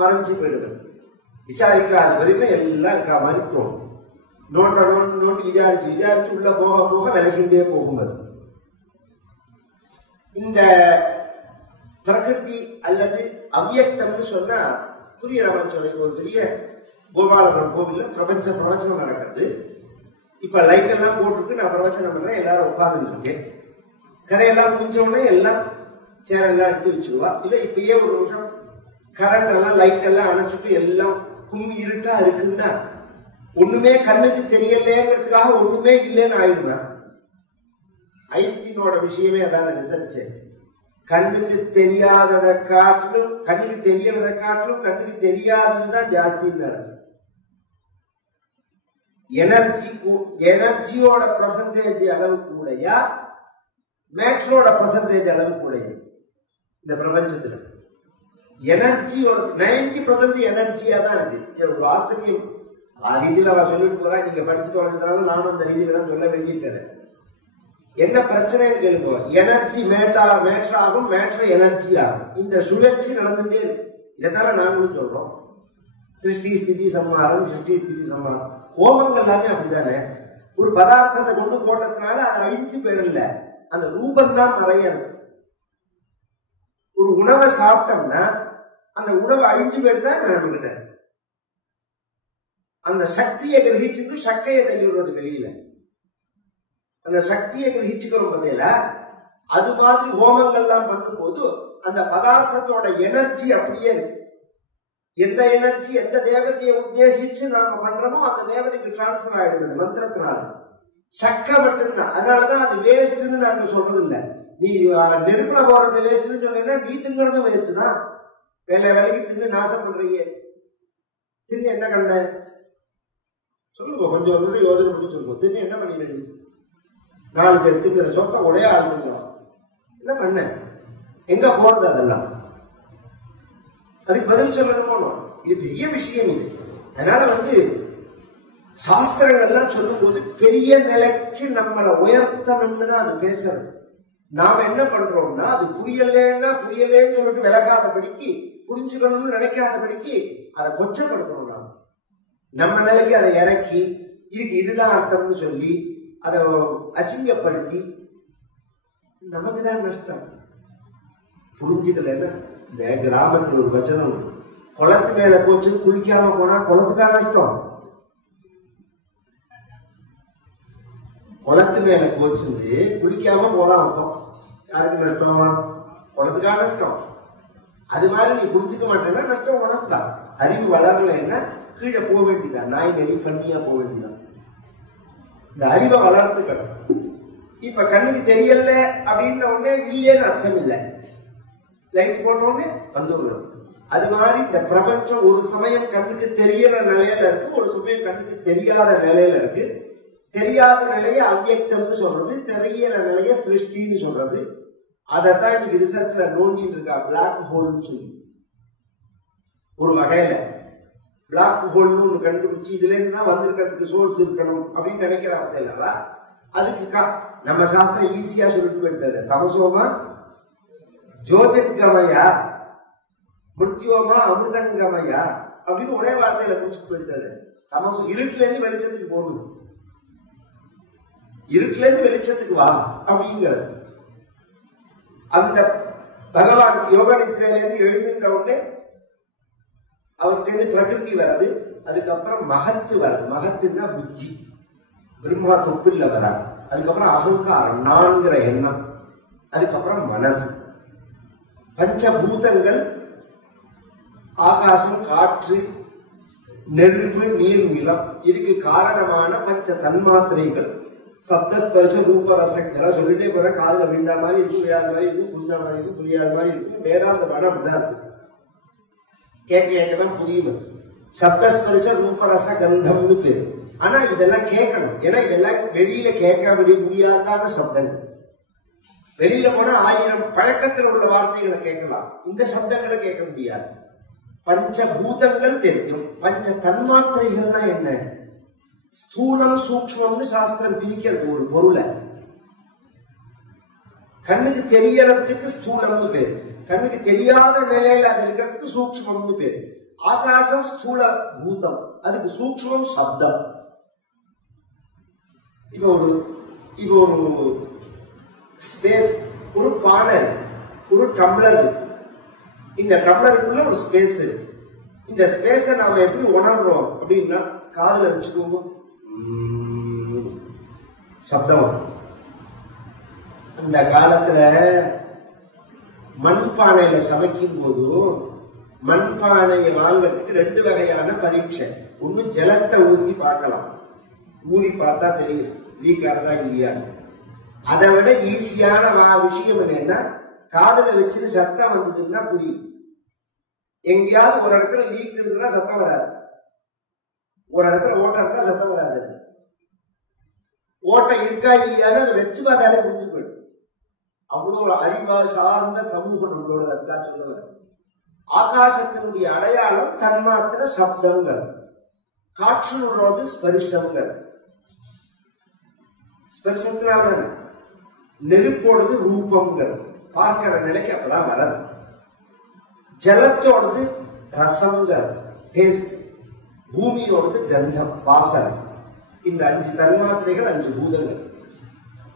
மறைஞ்சு போயிடுவது. விசாரிக்காத வரைக்கும் எல்லாம் இருக்கா மாதிரி தோணும். நோட்டு விசாரிச்சு உள்ள போக போக விலகின்றே போகுங்க. இந்த பிரகிருதி அல்லது அவ்யக்தம்னு சொன்னா புரிய சொல்ல, ஒரு பெரிய கோபாலபுரம் கோவில்ல பிரபஞ்சம் நடக்கிறது. இப்ப லைட் எல்லாம் போட்டுருக்கு, நான் பிரவச்சனம் பண்றேன், எல்லாரும் உட்கார்ந்து இருக்கேன். கதையெல்லாம் முடிஞ்ச உடனே எல்லாம் சேர் எல்லாம் எடுத்து வச்சுருவா. இல்ல இப்பயே ஒரு நிமிஷம் கரண்ட் எல்லாம் லைட் எல்லாம் அணைச்சிட்டு எல்லாம் கும்பி இருட்டா இருக்குன்னா ஒண்ணுமே கண்ணுக்கு தெரியலேங்கிறதுக்காக ஒண்ணுமே இல்லைன்னு ஆயிடுவேன். ஐஸ்டீனோட விஷயமே அதான் ரிசர்ச். கண்ணுக்கு தெரியாததை காட்டிலும், கண்ணுக்கு தெரியறதை காட்டிலும் கண்ணுக்கு தெரியாததுதான் ஜாஸ்தின்னு. எனர்ஜியோட பர்சன்டேஜ் அளவு கூடயா, மேட்ரோட பர்சன்டேஜ் அளவு கூடயா இந்த பிரபஞ்சத்துல? எனர்ஜியோட 90% எனர்ஜியா தான் இருக்கு. ஒரு ஆச்சரியம். ரீதியில அவ சொல்லிட்டு போறா, நீங்க படிச்சு தொலைஞ்சதுனால நானும் அந்த ரீதியில தான் சொல்ல வேண்டியிருக்கிறேன். என்ன பிரச்சனைன்னு கேளுங்க. எனர்ஜி மேட்ராகும், மேட்ரு எனர்ஜி ஆகும். இந்த சுழற்சி நடந்துட்டே இருக்கு. இதனால நாங்களும் சொல்றோம் சிருஷ்டி ஸ்திதி சம்மாரம், சிருஷ்டி ஸ்திதி சம்மாரம். ஹோமங்கள் எல்லாமே அப்படித்தானே. ஒரு பதார்த்தத்தை கொண்டு போட்டதுனால அதை அழிச்சு போயிடல, அந்த ரூபம் தான் நிறைய இருக்கு. ஒரு உணவை சாப்பிட்டோம்னா அந்த உணவு அழிஞ்சு போயிட்டு தான் நம்மகிட்ட அந்த சக்தியை கிரகிச்சுட்டு சக்கையை தள்ளி விடுறது வெளியில. அந்த சக்தியை கிரகிச்சுக்கிறோம் பார்த்தீங்களா? அது மாதிரி ஹோமங்கள்லாம் பண்ணும் போது அந்த பதார்த்தத்தோட எனர்ஜி அப்படியே இருக்கு. எந்த எனர்ஜி எந்த தேவதையை உத்தேசிச்சு நாம பண்றோமோ அந்த தேவதைக்கு டிரான்ஸ்பர் ஆயிடுது மந்திரத்தினால. சக்கை மட்டும்தான். அதனாலதான் அது வேஸ்ட்ன்னு நாங்க சொல்றது இல்லை. நீ நெருப்புல போறது வேஸ்ட்னு சொன்னீங்கன்னா நீ திங்கிறதும் வேஸ்ட் தான். வேலைக்கு தின்னு நாசம் பண்றீங்க. தின்னு என்ன கண்ட சொல்லுங்க, கொஞ்சம் நிமிஷம் யோசனை பண்ணி சொல்லுங்க. தின்னு என்ன பண்ணிடுறீங்க? 4 பேர் திங்கிற சொத்தை ஒரே ஆள் திங்கலாம். என்ன பண்ண? எங்க போறது? அதெல்லாம் அதுக்கு பதில் சொல்லணும் போனோம். இது பெரிய விஷயம் இது. அதனால சாஸ்திரங்கள்லாம் சொல்லும் போது பெரிய நிலைக்கு நம்மளை உயர்த்தணும்னு தான் அது பேசுறது. நாம என்ன பண்றோம்னா அது புரியலேன்னு சொல்லிட்டு விலகாதபடிக்கு, புரிஞ்சுக்கணும்னு நினைக்காதபடிக்கு அதை கொச்சப்படுத்தணும். நம்ம நிலைக்கு அதை இறக்கி இதுக்கு இதுதான் அர்த்தம்னு சொல்லி அதை அசிங்கப்படுத்தி நமக்குதான் நஷ்டம். புரிஞ்சுக்கல. இந்த கிராமத்துல ஒரு வச்சனம், குளத்து மேல போச்சு குளிக்காம போனா குளத்துக்கா நஷ்டம்? குளத்து மேல போச்சு குளிக்காம போனா அர்த்தம் யாருக்கு நஷ்டம்? குளத்துக்கா நஷ்டம்? அது மாதிரி நீ புரிஞ்சுக்க மாட்டேன்னா நஷ்டம் உனக்கு தான். அறிவு வளரலைன்னா கீழே போக வேண்டியதான், நாய் நெறி பண்ணியா போக வேண்டியதான். இந்த அறிவை வளர்த்துக்கணும். இப்ப கண்ணுக்கு தெரியல அப்படின்ன உடனே இல்லையேன்னு அர்த்தம் இல்லை, லைட் போட்ட உடனே வந்துடணும். அது மாதிரி இந்த பிரபஞ்சம் ஒரு சமயம் கண்ணுக்கு தெரியற நிலையில இருக்கு, ஒரு சமயம் கண்ணுக்கு தெரியாத நிலையில இருக்கு. தெரியாத நிலையை அவ்யக்தம்னு சொல்றது, தெரியற நிலைய சிருஷ்டின்னு சொல்றது. அதைத்தான் இன்னைக்கு ரிசர்ச்ல நோண்டிட்டு இருக்கா, பிளாக் ஹோல்னு சொல்லி. ஒரு வகையில பிளாக் ஹோல்னு ஒண்ணு கண்டுபிடிச்சு இதுல இருந்து தான் வந்திருக்கிறதுக்கு சோர்ஸ் இருக்கணும் அப்படின்னு நினைக்கிறாங்க இல்லவா? அதுக்கு நம்ம சாஸ்திரம் ஈஸியா சொல்லிட்டு போயிட்டாரு. தமசோமா ஜோதிர்கமயா மிருத்யோமா அமிர்தங்கமயா அப்படின்னு ஒரே வார்த்தையில முடிச்சுட்டு போயிட்டாரு. தமசு இருட்டுல இருந்து வெளிச்சத்துக்கு போகணும், இருட்டுல இருந்து வெளிச்சத்துக்கு வா அப்படிங்கிறது. அந்த பகவான் யோக நித்திரையில இருந்து எழுந்துன்ற உடனே அவர்கிட்ட பிரகிருதி வர்றது, அதுக்கப்புறம் மகத்து வருது. மகத்துன்னா புத்தி, பிரம்மா தொப்பில்ல வராது. அதுக்கப்புறம் அகங்காரம், நான்கிற எண்ணம், அதுக்கப்புறம் மனசு. பஞ்சபூதங்கள் ஆகாசம், காற்று, நெருப்பு, நீர், நிலம். இதுக்கு காரணமான பஞ்ச தன்மாத்திரைகள் சப்தஸ்பர்ஷ ரூப ரசங்களை சொல்லிட்டே போற. காதுல விழுந்த மாதிரி இருக்கும், விழாத மாதிரி இருக்கும், புரிஞ்ச மாதிரி இருக்கும், புரியாத மாதிரி இருக்கும். வேதாந்த படம் அப்படிதான் இருக்கு. கேட்க கேட்கதான் புரியும். சப்தஸ்பர்ஷ ரூபரச கந்தம்னு பேரு. ஆனா இதெல்லாம் கேட்கணும், ஏன்னா இதெல்லாம் வெளியில கேட்க முடியாதான சப்தங்கள். வெளியில போனா 1000 பழக்கத்தில் உள்ள வார்த்தைகளை கேட்கலாம், இந்த சப்தங்களை கேட்க முடியாது. பஞ்சபூதங்கள் தெரியும். பஞ்ச தன்மாத்திரைகள்னா என்ன? ஸ்தூலம் சூக்ஷ்மம்னு சாஸ்திரம் பிரிக்கிறது ஒரு பொருளை. கண்ணுக்கு தெரியறதுக்கு ஸ்தூலம்னு பேரு, கண்ணுக்கு தெரியாத நிலையில அது இருக்கிறதுக்கு சூக்ஷ்மம்னு பேரு. ஆகாசம் ஸ்தூல பூதம், அதுக்கு சூக்ஷ்மம் சப்தம். இப்போ ஒரு ஸ்பேஸ், ஒரு பானை, ஒரு டம்ளர் இருக்கு. இந்த டம்ளருக்குள்ள ஒரு ஸ்பேஸ் இருக்கு. இந்த ஸ்பேஸை நாம எப்படி உணர்றோம் அப்படின்னா, காதுல வச்சுக்கோங்க, சப்தம். அந்த காலத்துல மண்பானையில சமைக்கும் போது மண்பானையை வாங்கறதுக்கு 2 வகையான பரீட்சை. ஒண்ணு ஜலத்தை ஊத்தி பார்க்கலாம், ஊதி பார்த்தா தெரியும் லீக் ஆகுதா இல்லையான்னு. அதை விட ஈஸியான விஷயம் என்னன்னா, காதுல வச்சு சத்தம் வந்ததுன்னா புரியும். எங்கேயாவது ஒரு இடத்துல லீக் இருக்குன்னா சத்தம் வராது, ஒரு இடத்துல ஓட்டை இருந்தா சத்தம் வராது. ஓட்டை இருக்கா இல்லையான்னு அதை வச்சு பார்த்தாலே புரிஞ்சு போயிடும். அவ்வளவு அறிவா சார்ந்த சமூகம் நம்மளோட. அதுதான் சொல்லுவார், ஆகாசத்தினுடைய அடையாளம் தன்மாத்திர சப்தங்கள், காற்றினோடு ஸ்பரிசங்கள். ஸ்பரிசத்தினால்தானே. நெருப்போடது ரூபங்கள், பார்க்கிற நிலைக்கு அப்பதான் வராது. ஜலத்தோடது ரசங்கள், டேஸ்ட். பூமியோடது கந்தம், வாசனை. இந்த 5 தன்மாத்திரைகள், 5 பூதங்கள்.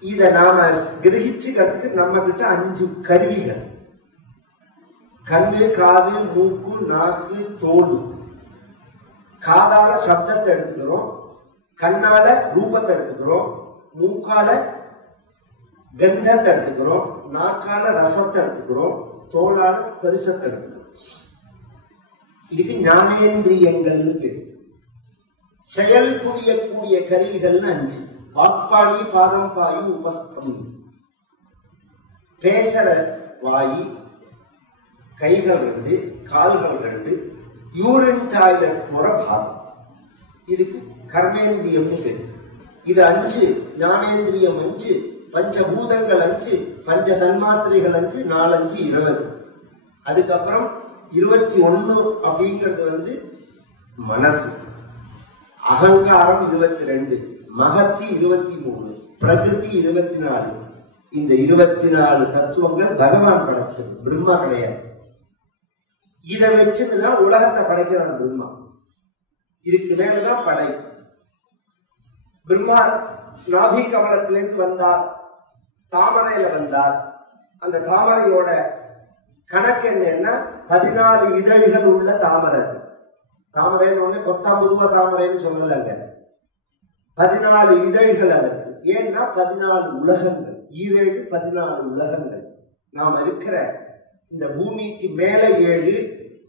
இத நாம கிரகிச்சுக்கிறதுக்கு நம்ம கிட்ட 5 கருவிகள். கண்ணு, காது, மூக்கு, நாக்கு, தோல். காதால சப்தத்தை எடுத்துக்கிறோம், கண்ணால ரூபத்தை எடுத்துக்கிறோம், மூக்கால கந்தத்தை எடுத்துக்கிறோம், நாக்கால ரசத்தை எடுத்துக்கிறோம், தோளால ஸ்பரிசத்தை எடுத்துக்கிறோம். இதுக்கு ஞானேந்திரியங்கள்னு பேரு. செயல் புரியக்கூடிய கருவிகள்னு 5. வாக்பாடி, பாதம், பாயு, உபஸ்தம். பேசற வாயி, கைகள் 2, கால்கள் 2, யூரின் டாய்லெட் போற பாதம். இதுக்கு கர்மேந்திரியம் பேரு. இது 5. ஞானேந்திரியம் 5, பஞ்சபூதங்கள் 5, பஞ்ச தன்மாத்திரைகள் 5, 4 5 20. அதுக்கப்புறம் 21 அப்படிங்கிறது மனசு. அகங்காரம் 22, மகத்தி 23, பிரகிருதி 24. இந்த 24 தத்துவங்கள் பகவான் படைச்சது, பிரம்மா கிடையாது. இதை வச்சுதான் உலகத்தை படைக்கிறார் பிரம்மா. இதுக்கு மேலதான் படை. பிரம்மா நாபி கமலத்திலிருந்து வந்தார், தாமரையில வந்தார். அந்த தாமரையோட கணக்கு என்னன்னா 14 இதழ்கள் உள்ள தாமரை. தாமரைன்னு ஒண்ணு கொத்தாம்புதுவா தாமரைன்னு சொல்லலங்க, 14 இதழ்கள் அதற்கு. ஏன்னா 14 உலகங்கள், 14 உலகங்கள். நாம இருக்கிற இந்த பூமிக்கு மேல 7,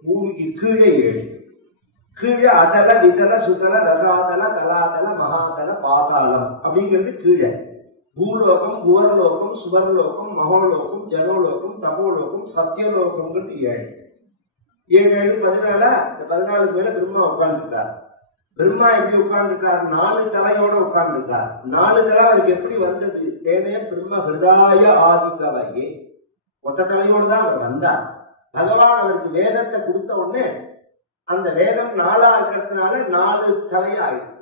பூமிக்கு கீழே 7. கீழே அதல விதல சுதல ரசாதல தலாதல மகாதல பாதாளம் அப்படிங்கிறது கீழே. பூலோகம், புவர்லோகம், சுவர்லோகம், மகோலோகம், ஜனோலோகம், தபோலோகம், சத்தியலோகம்ங்கிறது 7. 7 7 14. இந்த 14க்கு மேல பிரம்மா உட்கார்ந்துருக்கார். பிரம்மா எப்படி உட்கார்ந்துருக்கார்? 4 தலையோட உட்கார்ந்துருக்கார். 4 தலை அவருக்கு எப்படி வந்தது? தேனே பிரம்ம ஹிருதாய ஆதிகவையே, ஒத்த தலையோடு தான் அவர் வந்தார். பகவான் அவருக்கு வேதத்தை கொடுத்த உடனே அந்த வேதம் 4ஆ இருக்கிறதுனால 4 தலையாயிடும்,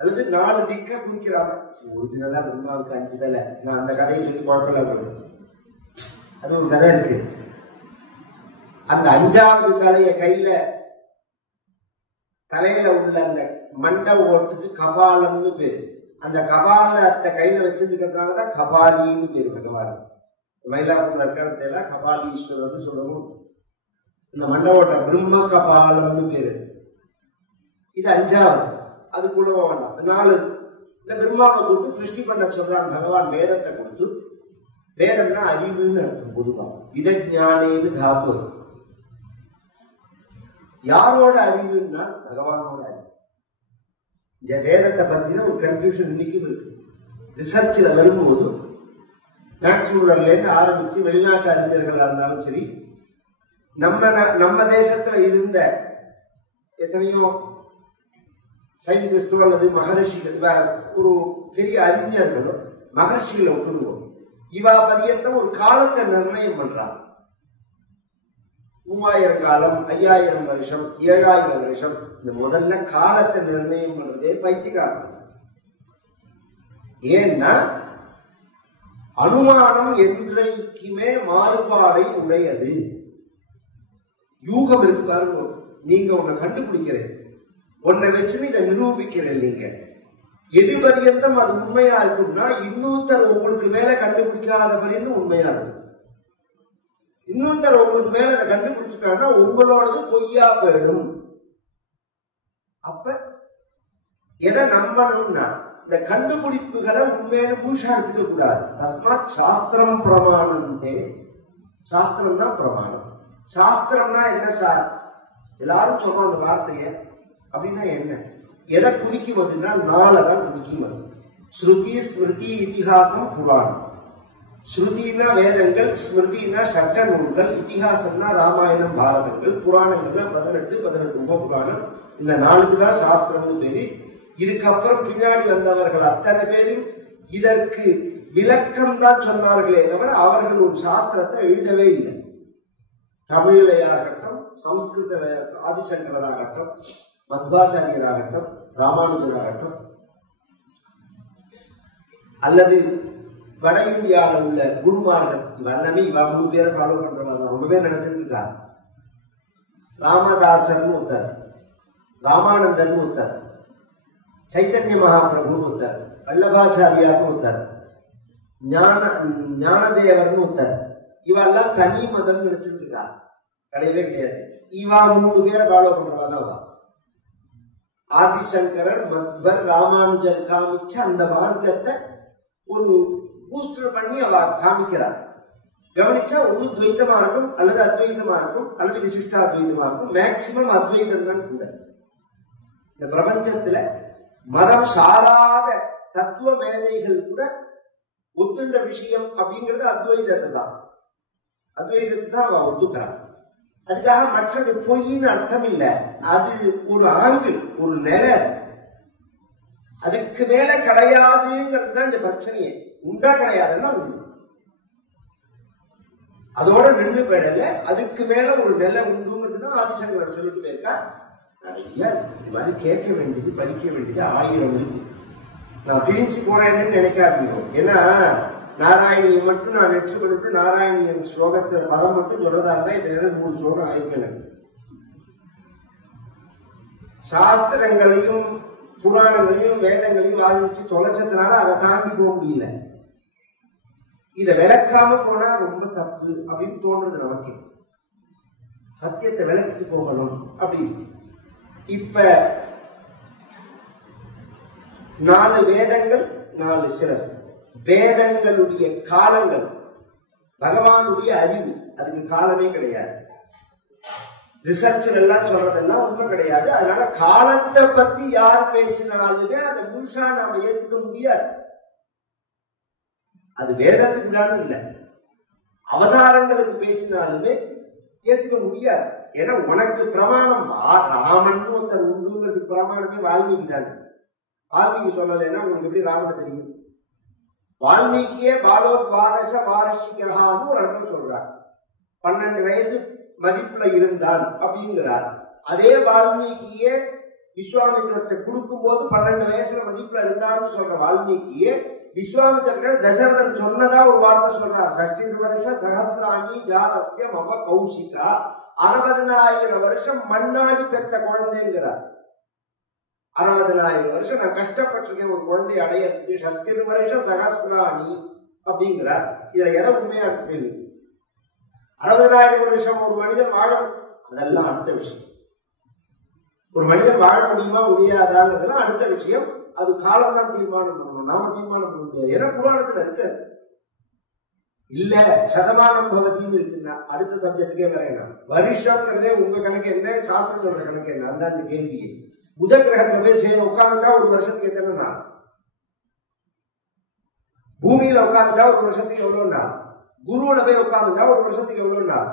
அல்லது 4 திக்க குறிக்கிறாங்க. ஒரிஜினலா பிரம்மாவுக்கு 5 தலை. நான் அந்த கதையை சொல்லி குழப்பம். அது ஒரு கதை இருக்கு. அந்த 5வது தலைய தலையில உள்ள அந்த மண்ட ஓட்டுக்கு கபாலம்னு பேரு. அந்த கபாலத்தை கையில வச்சிருக்கிறதுனாலதான் கபாலின்னு பேரு. பகவான் மயிலாப்பூர்ல இருக்கிறதுல கபாலீஸ்வரர்னு சொல்லணும். இந்த மண்ட ஓட்ட பிரம்ம கபாலம்னு பேரு. இது 5வது. அதுக்குள்ள வேண்டாம். 4 இந்த பிரம்மாவை கொடுத்து சிருஷ்டி பண்ண சொல்றான் பகவான். வேதத்தை கொடுத்து, வேதம்னா அறிவுன்னு அர்த்தம். பொதுவா விதஞானேன்னு தாத்து. யாரோட அறிவுன்னா பகவானோட அறிவு. இந்த வேதத்தை பத்தின ஒரு கன்ஃபியூஷன் இன்னைக்கும் இருக்கு. ரிசர்ச்ல வரும்போது மேக்ஸ்மூலர்ல இருந்து ஆரம்பிச்சு வெளிநாட்டு அறிஞர்களா இருந்தாலும் சரி, நம்ம தேசத்துல இருந்த எத்தனையோ சயின்டிஸ்டோ அல்லது மகரிஷிகள், ஒரு பெரிய அறிஞர்களும் மகர்ஷிகளை ஒட்டுருவோம். இவா பரியந்தம் ஒரு காலத்தை நிர்ணயம் பண்றாங்க. 3000 காலம், 5000 வருஷம், 7000 வருஷம். இந்த முதல்ல காலத்தை நிர்ணயம் பண்றதே பைத்தியக்காரன். ஏன்னா அனுமானம் என்றைக்குமே மாறுபாடை உடையது. யூகம் இருக்கு பாருங்க. நீங்க உன்னை கண்டுபிடிக்கிறேன், உன்னை வச்சு இதை நிரூபிக்கிறேன். நீங்க எது பரியந்தம் அது உண்மையா இருக்கும்னா இன்னொருத்தர் உங்களுக்கு மேல கண்டுபிடிக்காத பரியந்தம் உண்மையா இருக்கும். இன்னொருத்தர் உங்களுக்கு மேல அதை கண்டுபிடிச்சுட்டாங்கன்னா உங்களோடது பொய்யா போயிடும். அப்ப எதை நம்பணும்னா இந்த கண்டுபிடிப்புகளை உண்மையான பூஷா எடுத்துக்க கூடாது. தஸ்மாத் சாஸ்திரம் பிரமாணந்தே. சாஸ்திரம்னா பிரமாணம். சாஸ்திரம்னா என்ன சார்? எல்லாரும் சொல்றோம் அந்த வார்த்தைய. அப்படின்னா என்ன? எதை குறிக்குவதுன்னா 4 தான் குறிக்குவது. ஸ்ருதி, ஸ்மிருதி, இதிகாசம், புராணம். ஸ்ருதினா வேதங்கள், ஸ்மிருதினா சட்ட நூல்கள், இதிகாசம்னா ராமாயணம், பாரதங்கள், புராணங்கள்னா 18 உபபுராணம். இந்த 4க்கு தான் சாஸ்திரம்னு பேரு. இதுக்கப்புறம் பின்னாடி வந்தவர்கள் அத்தனை பேரும் இதற்கு விளக்கம் தான் சொன்னார்களே தவிர அவர்கள் ஒரு சாஸ்திரத்தை எழுதவே இல்லை. தமிழிலையாகட்டும், சமஸ்கிருத ஆதிசங்கராகட்டும், மத்வாச்சாரியராகட்டும், ராமானுஜராகட்டும், அல்லது வட இந்தியாவில் உள்ள குருமார்கள், எல்லாமே இவ 3 பேரை ஃபாலோ பண்றவங்க. ரொம்ப பேர் நினைச்சிட்டு இருக்காங்க. ராமதாசர்னு ஒருத்தர், ராமானந்தர்னு ஒருத்தர், சைத்தன்ய மகாபிரபுன்னு ஒருத்தர், வல்லபாச்சாரியார்னு ஒருத்தர், ஞானதேவர்னு ஒருத்தர். இவெல்லாம் தனி மதம் நினைச்சிட்டு இருக்கா. கிடையவே கிடையாது. இவா 3 பேரை ஃபாலோ பண்றவங்க. ஆதிசங்கரர், மத்வர், ராமானுஜர் காமிச்ச அந்த மார்க்கத்தை ஒரு பூஸ்டர் பண்ணி அவ காமிக்கிறார். கவனிச்சா ஒரு துவைத்தமா இருக்கும், அல்லது அத்வைதமா இருக்கும், அல்லது விசிஷ்டா அத்வைதமா இருக்கும். மேக்சிமம் அத்வைதம் தான் கூட. இந்த பிரபஞ்சத்துல மதம் சாராத தத்துவ மேதைகள் கூட ஒத்துண்ட விஷயம் அப்படிங்கிறது அத்வைதத்தை தான். அத்வைதத்தை தான் அவ ஒத்துக்கிறான். அதுக்காக மற்றது பொய்ன்னு அர்த்தம் இல்லை. அது ஒரு ஆங்கிள், ஒரு நிலை. அதுக்கு மேல கிடையாதுங்கிறது தான் இந்த பிரச்சனையே. உண்டா கிடையாதுன்னா உண்டு. அதோட நின்று போயிடல. அதுக்கு மேல ஒரு நிலை உண்டுங்கிறது தான் ஆதிசங்கரர் சொல்லிட்டு போயிருக்கா. நிறைய இது மாதிரி கேட்க வேண்டியது, படிக்க வேண்டியது 1000 இருக்கு. நான் பிரிஞ்சு போறேன்னு நினைக்காதீங்க. ஏன்னா நாராயணியை மட்டும் நான் வெற்றி பண்ணிட்டு நாராயணியன் ஸ்லோகத்தை பதம் மட்டும் சொல்றதா இருந்தா இதுல 3 ஸ்லோகம் ஆயிருப்பேன். சாஸ்திரங்களையும் புராணங்களையும் வேதங்களையும் வாசிச்சு தொலைச்சதுனால அதை தாண்டி போக முடியல. இதை விளக்காம போனா ரொம்ப தப்பு அப்படின்னு தோன்றது நமக்கு. சத்தியத்தை விளக்கிட்டு போகணும் அப்படின்னு. இப்ப 4 வேதங்கள், 4 சிரஸ். வேதங்களுடைய காலங்கள் பகவானுடைய அறிவு, அதுக்கு காலமே கிடையாது. ரிசர்ச் எல்லாம் சொல்றதெல்லாம் ஒண்ணும் கிடையாது. அதனால காலத்தை பத்தி யார் பேசினாலுமே அதை முழுசா நாம ஏத்துக்க முடியாது. அது வேதத்துக்கு தான் இல்லை, அவதாரங்களுக்கு பேசினாலுமே ஏத்துக்க முடியாது. ஏன்னா உனக்கு பிரமாணம் ராமன் ஒருத்தர் உண்டுங்கிறதுக்கு பிரமாணமே வால்மீகி தானே. வால்மீகி சொன்னதுன்னா உங்களுக்கு எப்படி ராமனை தெரியும்? வால்மீகியே பாலோத்வாரச வாரஷிகான்னு ஒரு இடத்துல சொல்றார். 12 வயசு மதிப்புல இருந்தான் அப்படிங்கிறார். அதே வால்மீகியே விஸ்வாமித்திரத்தை கொடுக்கும் போது 12 வயசுல மதிப்புல இருந்தான்னு சொல்ற வால்மீகியே விஸ்வாமித்திரர் தசரதன் சொன்னதா ஒரு வார்த்தை சொல்றார். 60 வருஷ சகசிராணி ஜாதஸ்ய மம கௌஷிகா, 60,000 வருஷம் மண்ணாடி பெற்ற குழந்தைங்கிறார். 60,000 வருஷம் நான் கஷ்டப்பட்டிருக்கேன் ஒரு குழந்தை அடையறதுக்கு. 60 வருஷ சகசிராணி அப்படிங்கிறார். இதுல எதை உண்மையா இருக்கு? 60,000 வருஷம் ஒரு மனிதன் வாழ, அதெல்லாம் அடுத்த விஷயம். ஒரு மனிதன் வாழ முடியுமா முடியாதாங்கிறதுலாம் அடுத்த விஷயம். அது காலம் தான் தீர்மானம் பண்ணணும், நாம தீர்மானம் பண்ண முடியாது. ஏன்னா புராணத்துல இருக்கு. இல்ல சதமானம் பவதின்னு இருக்குன்னா அடுத்த சப்ஜெக்டுக்கே வரையலாம். வருஷம்ங்கிறதே உங்க கணக்கு என்ன, சாஸ்திரத்தோட கணக்கு என்ன? அந்த கேள்வி. புத கிரகத்துல போய் சேர்ந்து உட்கார்ந்துட்டா ஒரு வருஷத்துக்கு எத்தனை நாள்? பூமியில உட்கார்ந்துட்டா ஒரு வருஷத்துக்கு எவ்வளவு நாள்? குருவில போய் உட்கார்ந்துட்டா ஒரு வருஷத்துக்கு எவ்வளவு நாள்?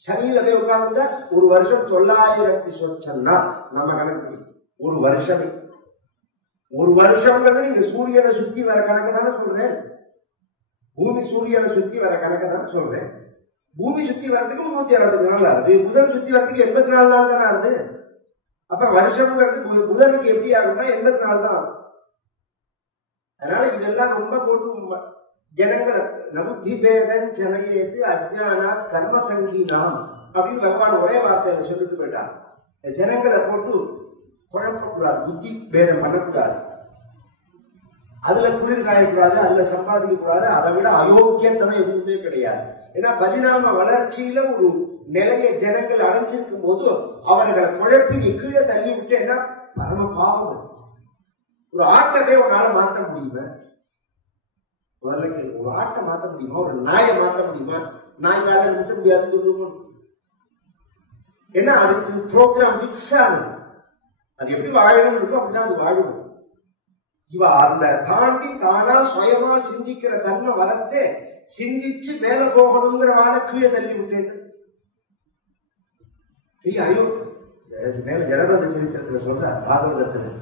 சனியில போய் உட்கார்ந்துட்டா ஒரு வருஷம் 900 சொச்சம்னா நம்ம கணக்கு ஒரு வருஷமே. ஒரு வருஷம்ங்கிறது நீங்க சூரியனை சுத்தி வர கணக்கு தானே சொல்றேன். பூமி சூரியனை சுத்தி வர கணக்கு தானே சொல்றேன். பூமி சுத்தி வரதுக்கு 360 நாள் ஆகுது. புதன் சுத்தி வரதுக்கு 84 நாள் தானே ஆகுது. அப்ப வருஷம்ங்கிறது புதனுக்கு எப்படி ஆகுதுன்னா 84 தான் ஆகும். அதனால இதெல்லாம் ரொம்ப போட்டு ஜனங்களை நபுத்தி பேதன் ஜனையேது அஜ்ஞானா கர்ம சங்கீனாம் அப்படின்னு பகவான் ஒரே வார்த்தையில சொல்லிட்டு போயிட்டான். ஜனங்களை போட்டு குழப்பக்கூடாது, புத்தி பேதம் பண்ணக்கூடாது, அதுல குளிர் காயக்கூடாது, அதுல சம்பாதிக்க கூடாது. அதை விட அயோக்கியத்தனம் எதுவுமே கிடையாது. ஏன்னா பரிணாம வளர்ச்சியில ஒரு நிலைய ஜனங்கள் அடைஞ்சிருக்கும் போது அவர்களை குழப்பி நீ கீழே தள்ளி விட்டேன்னா பரம பாவம். ஒரு ஆட்டை போய் ஒரு நாளை மாற்ற முடியுமா? முதல்ல கேள்வி. ஒரு ஆட்டை மாற்ற முடியுமா? ஒரு நாயை மாற்ற முடியுமா? நாய் மேல நிறுத்த முடியாதுன்னு சொல்லுவோம். ஏன்னா அதுக்கு ப்ரோக்ராம் பிக்ஸ் ஆனது. அது எப்படி வாழணும் இருக்கோ அப்படிதான் அது வாழும். இவ அந்த தாண்டி தானா சுயமா சிந்திக்கிற தன்மை வரத்தே சிந்திச்சு மேல போகணுங்கிற வாழை கீழே தள்ளி விட்டேன். ஐயோ மேல ஜடபந்த சரித்திரத்துல சொல்ற பாகவதத்துல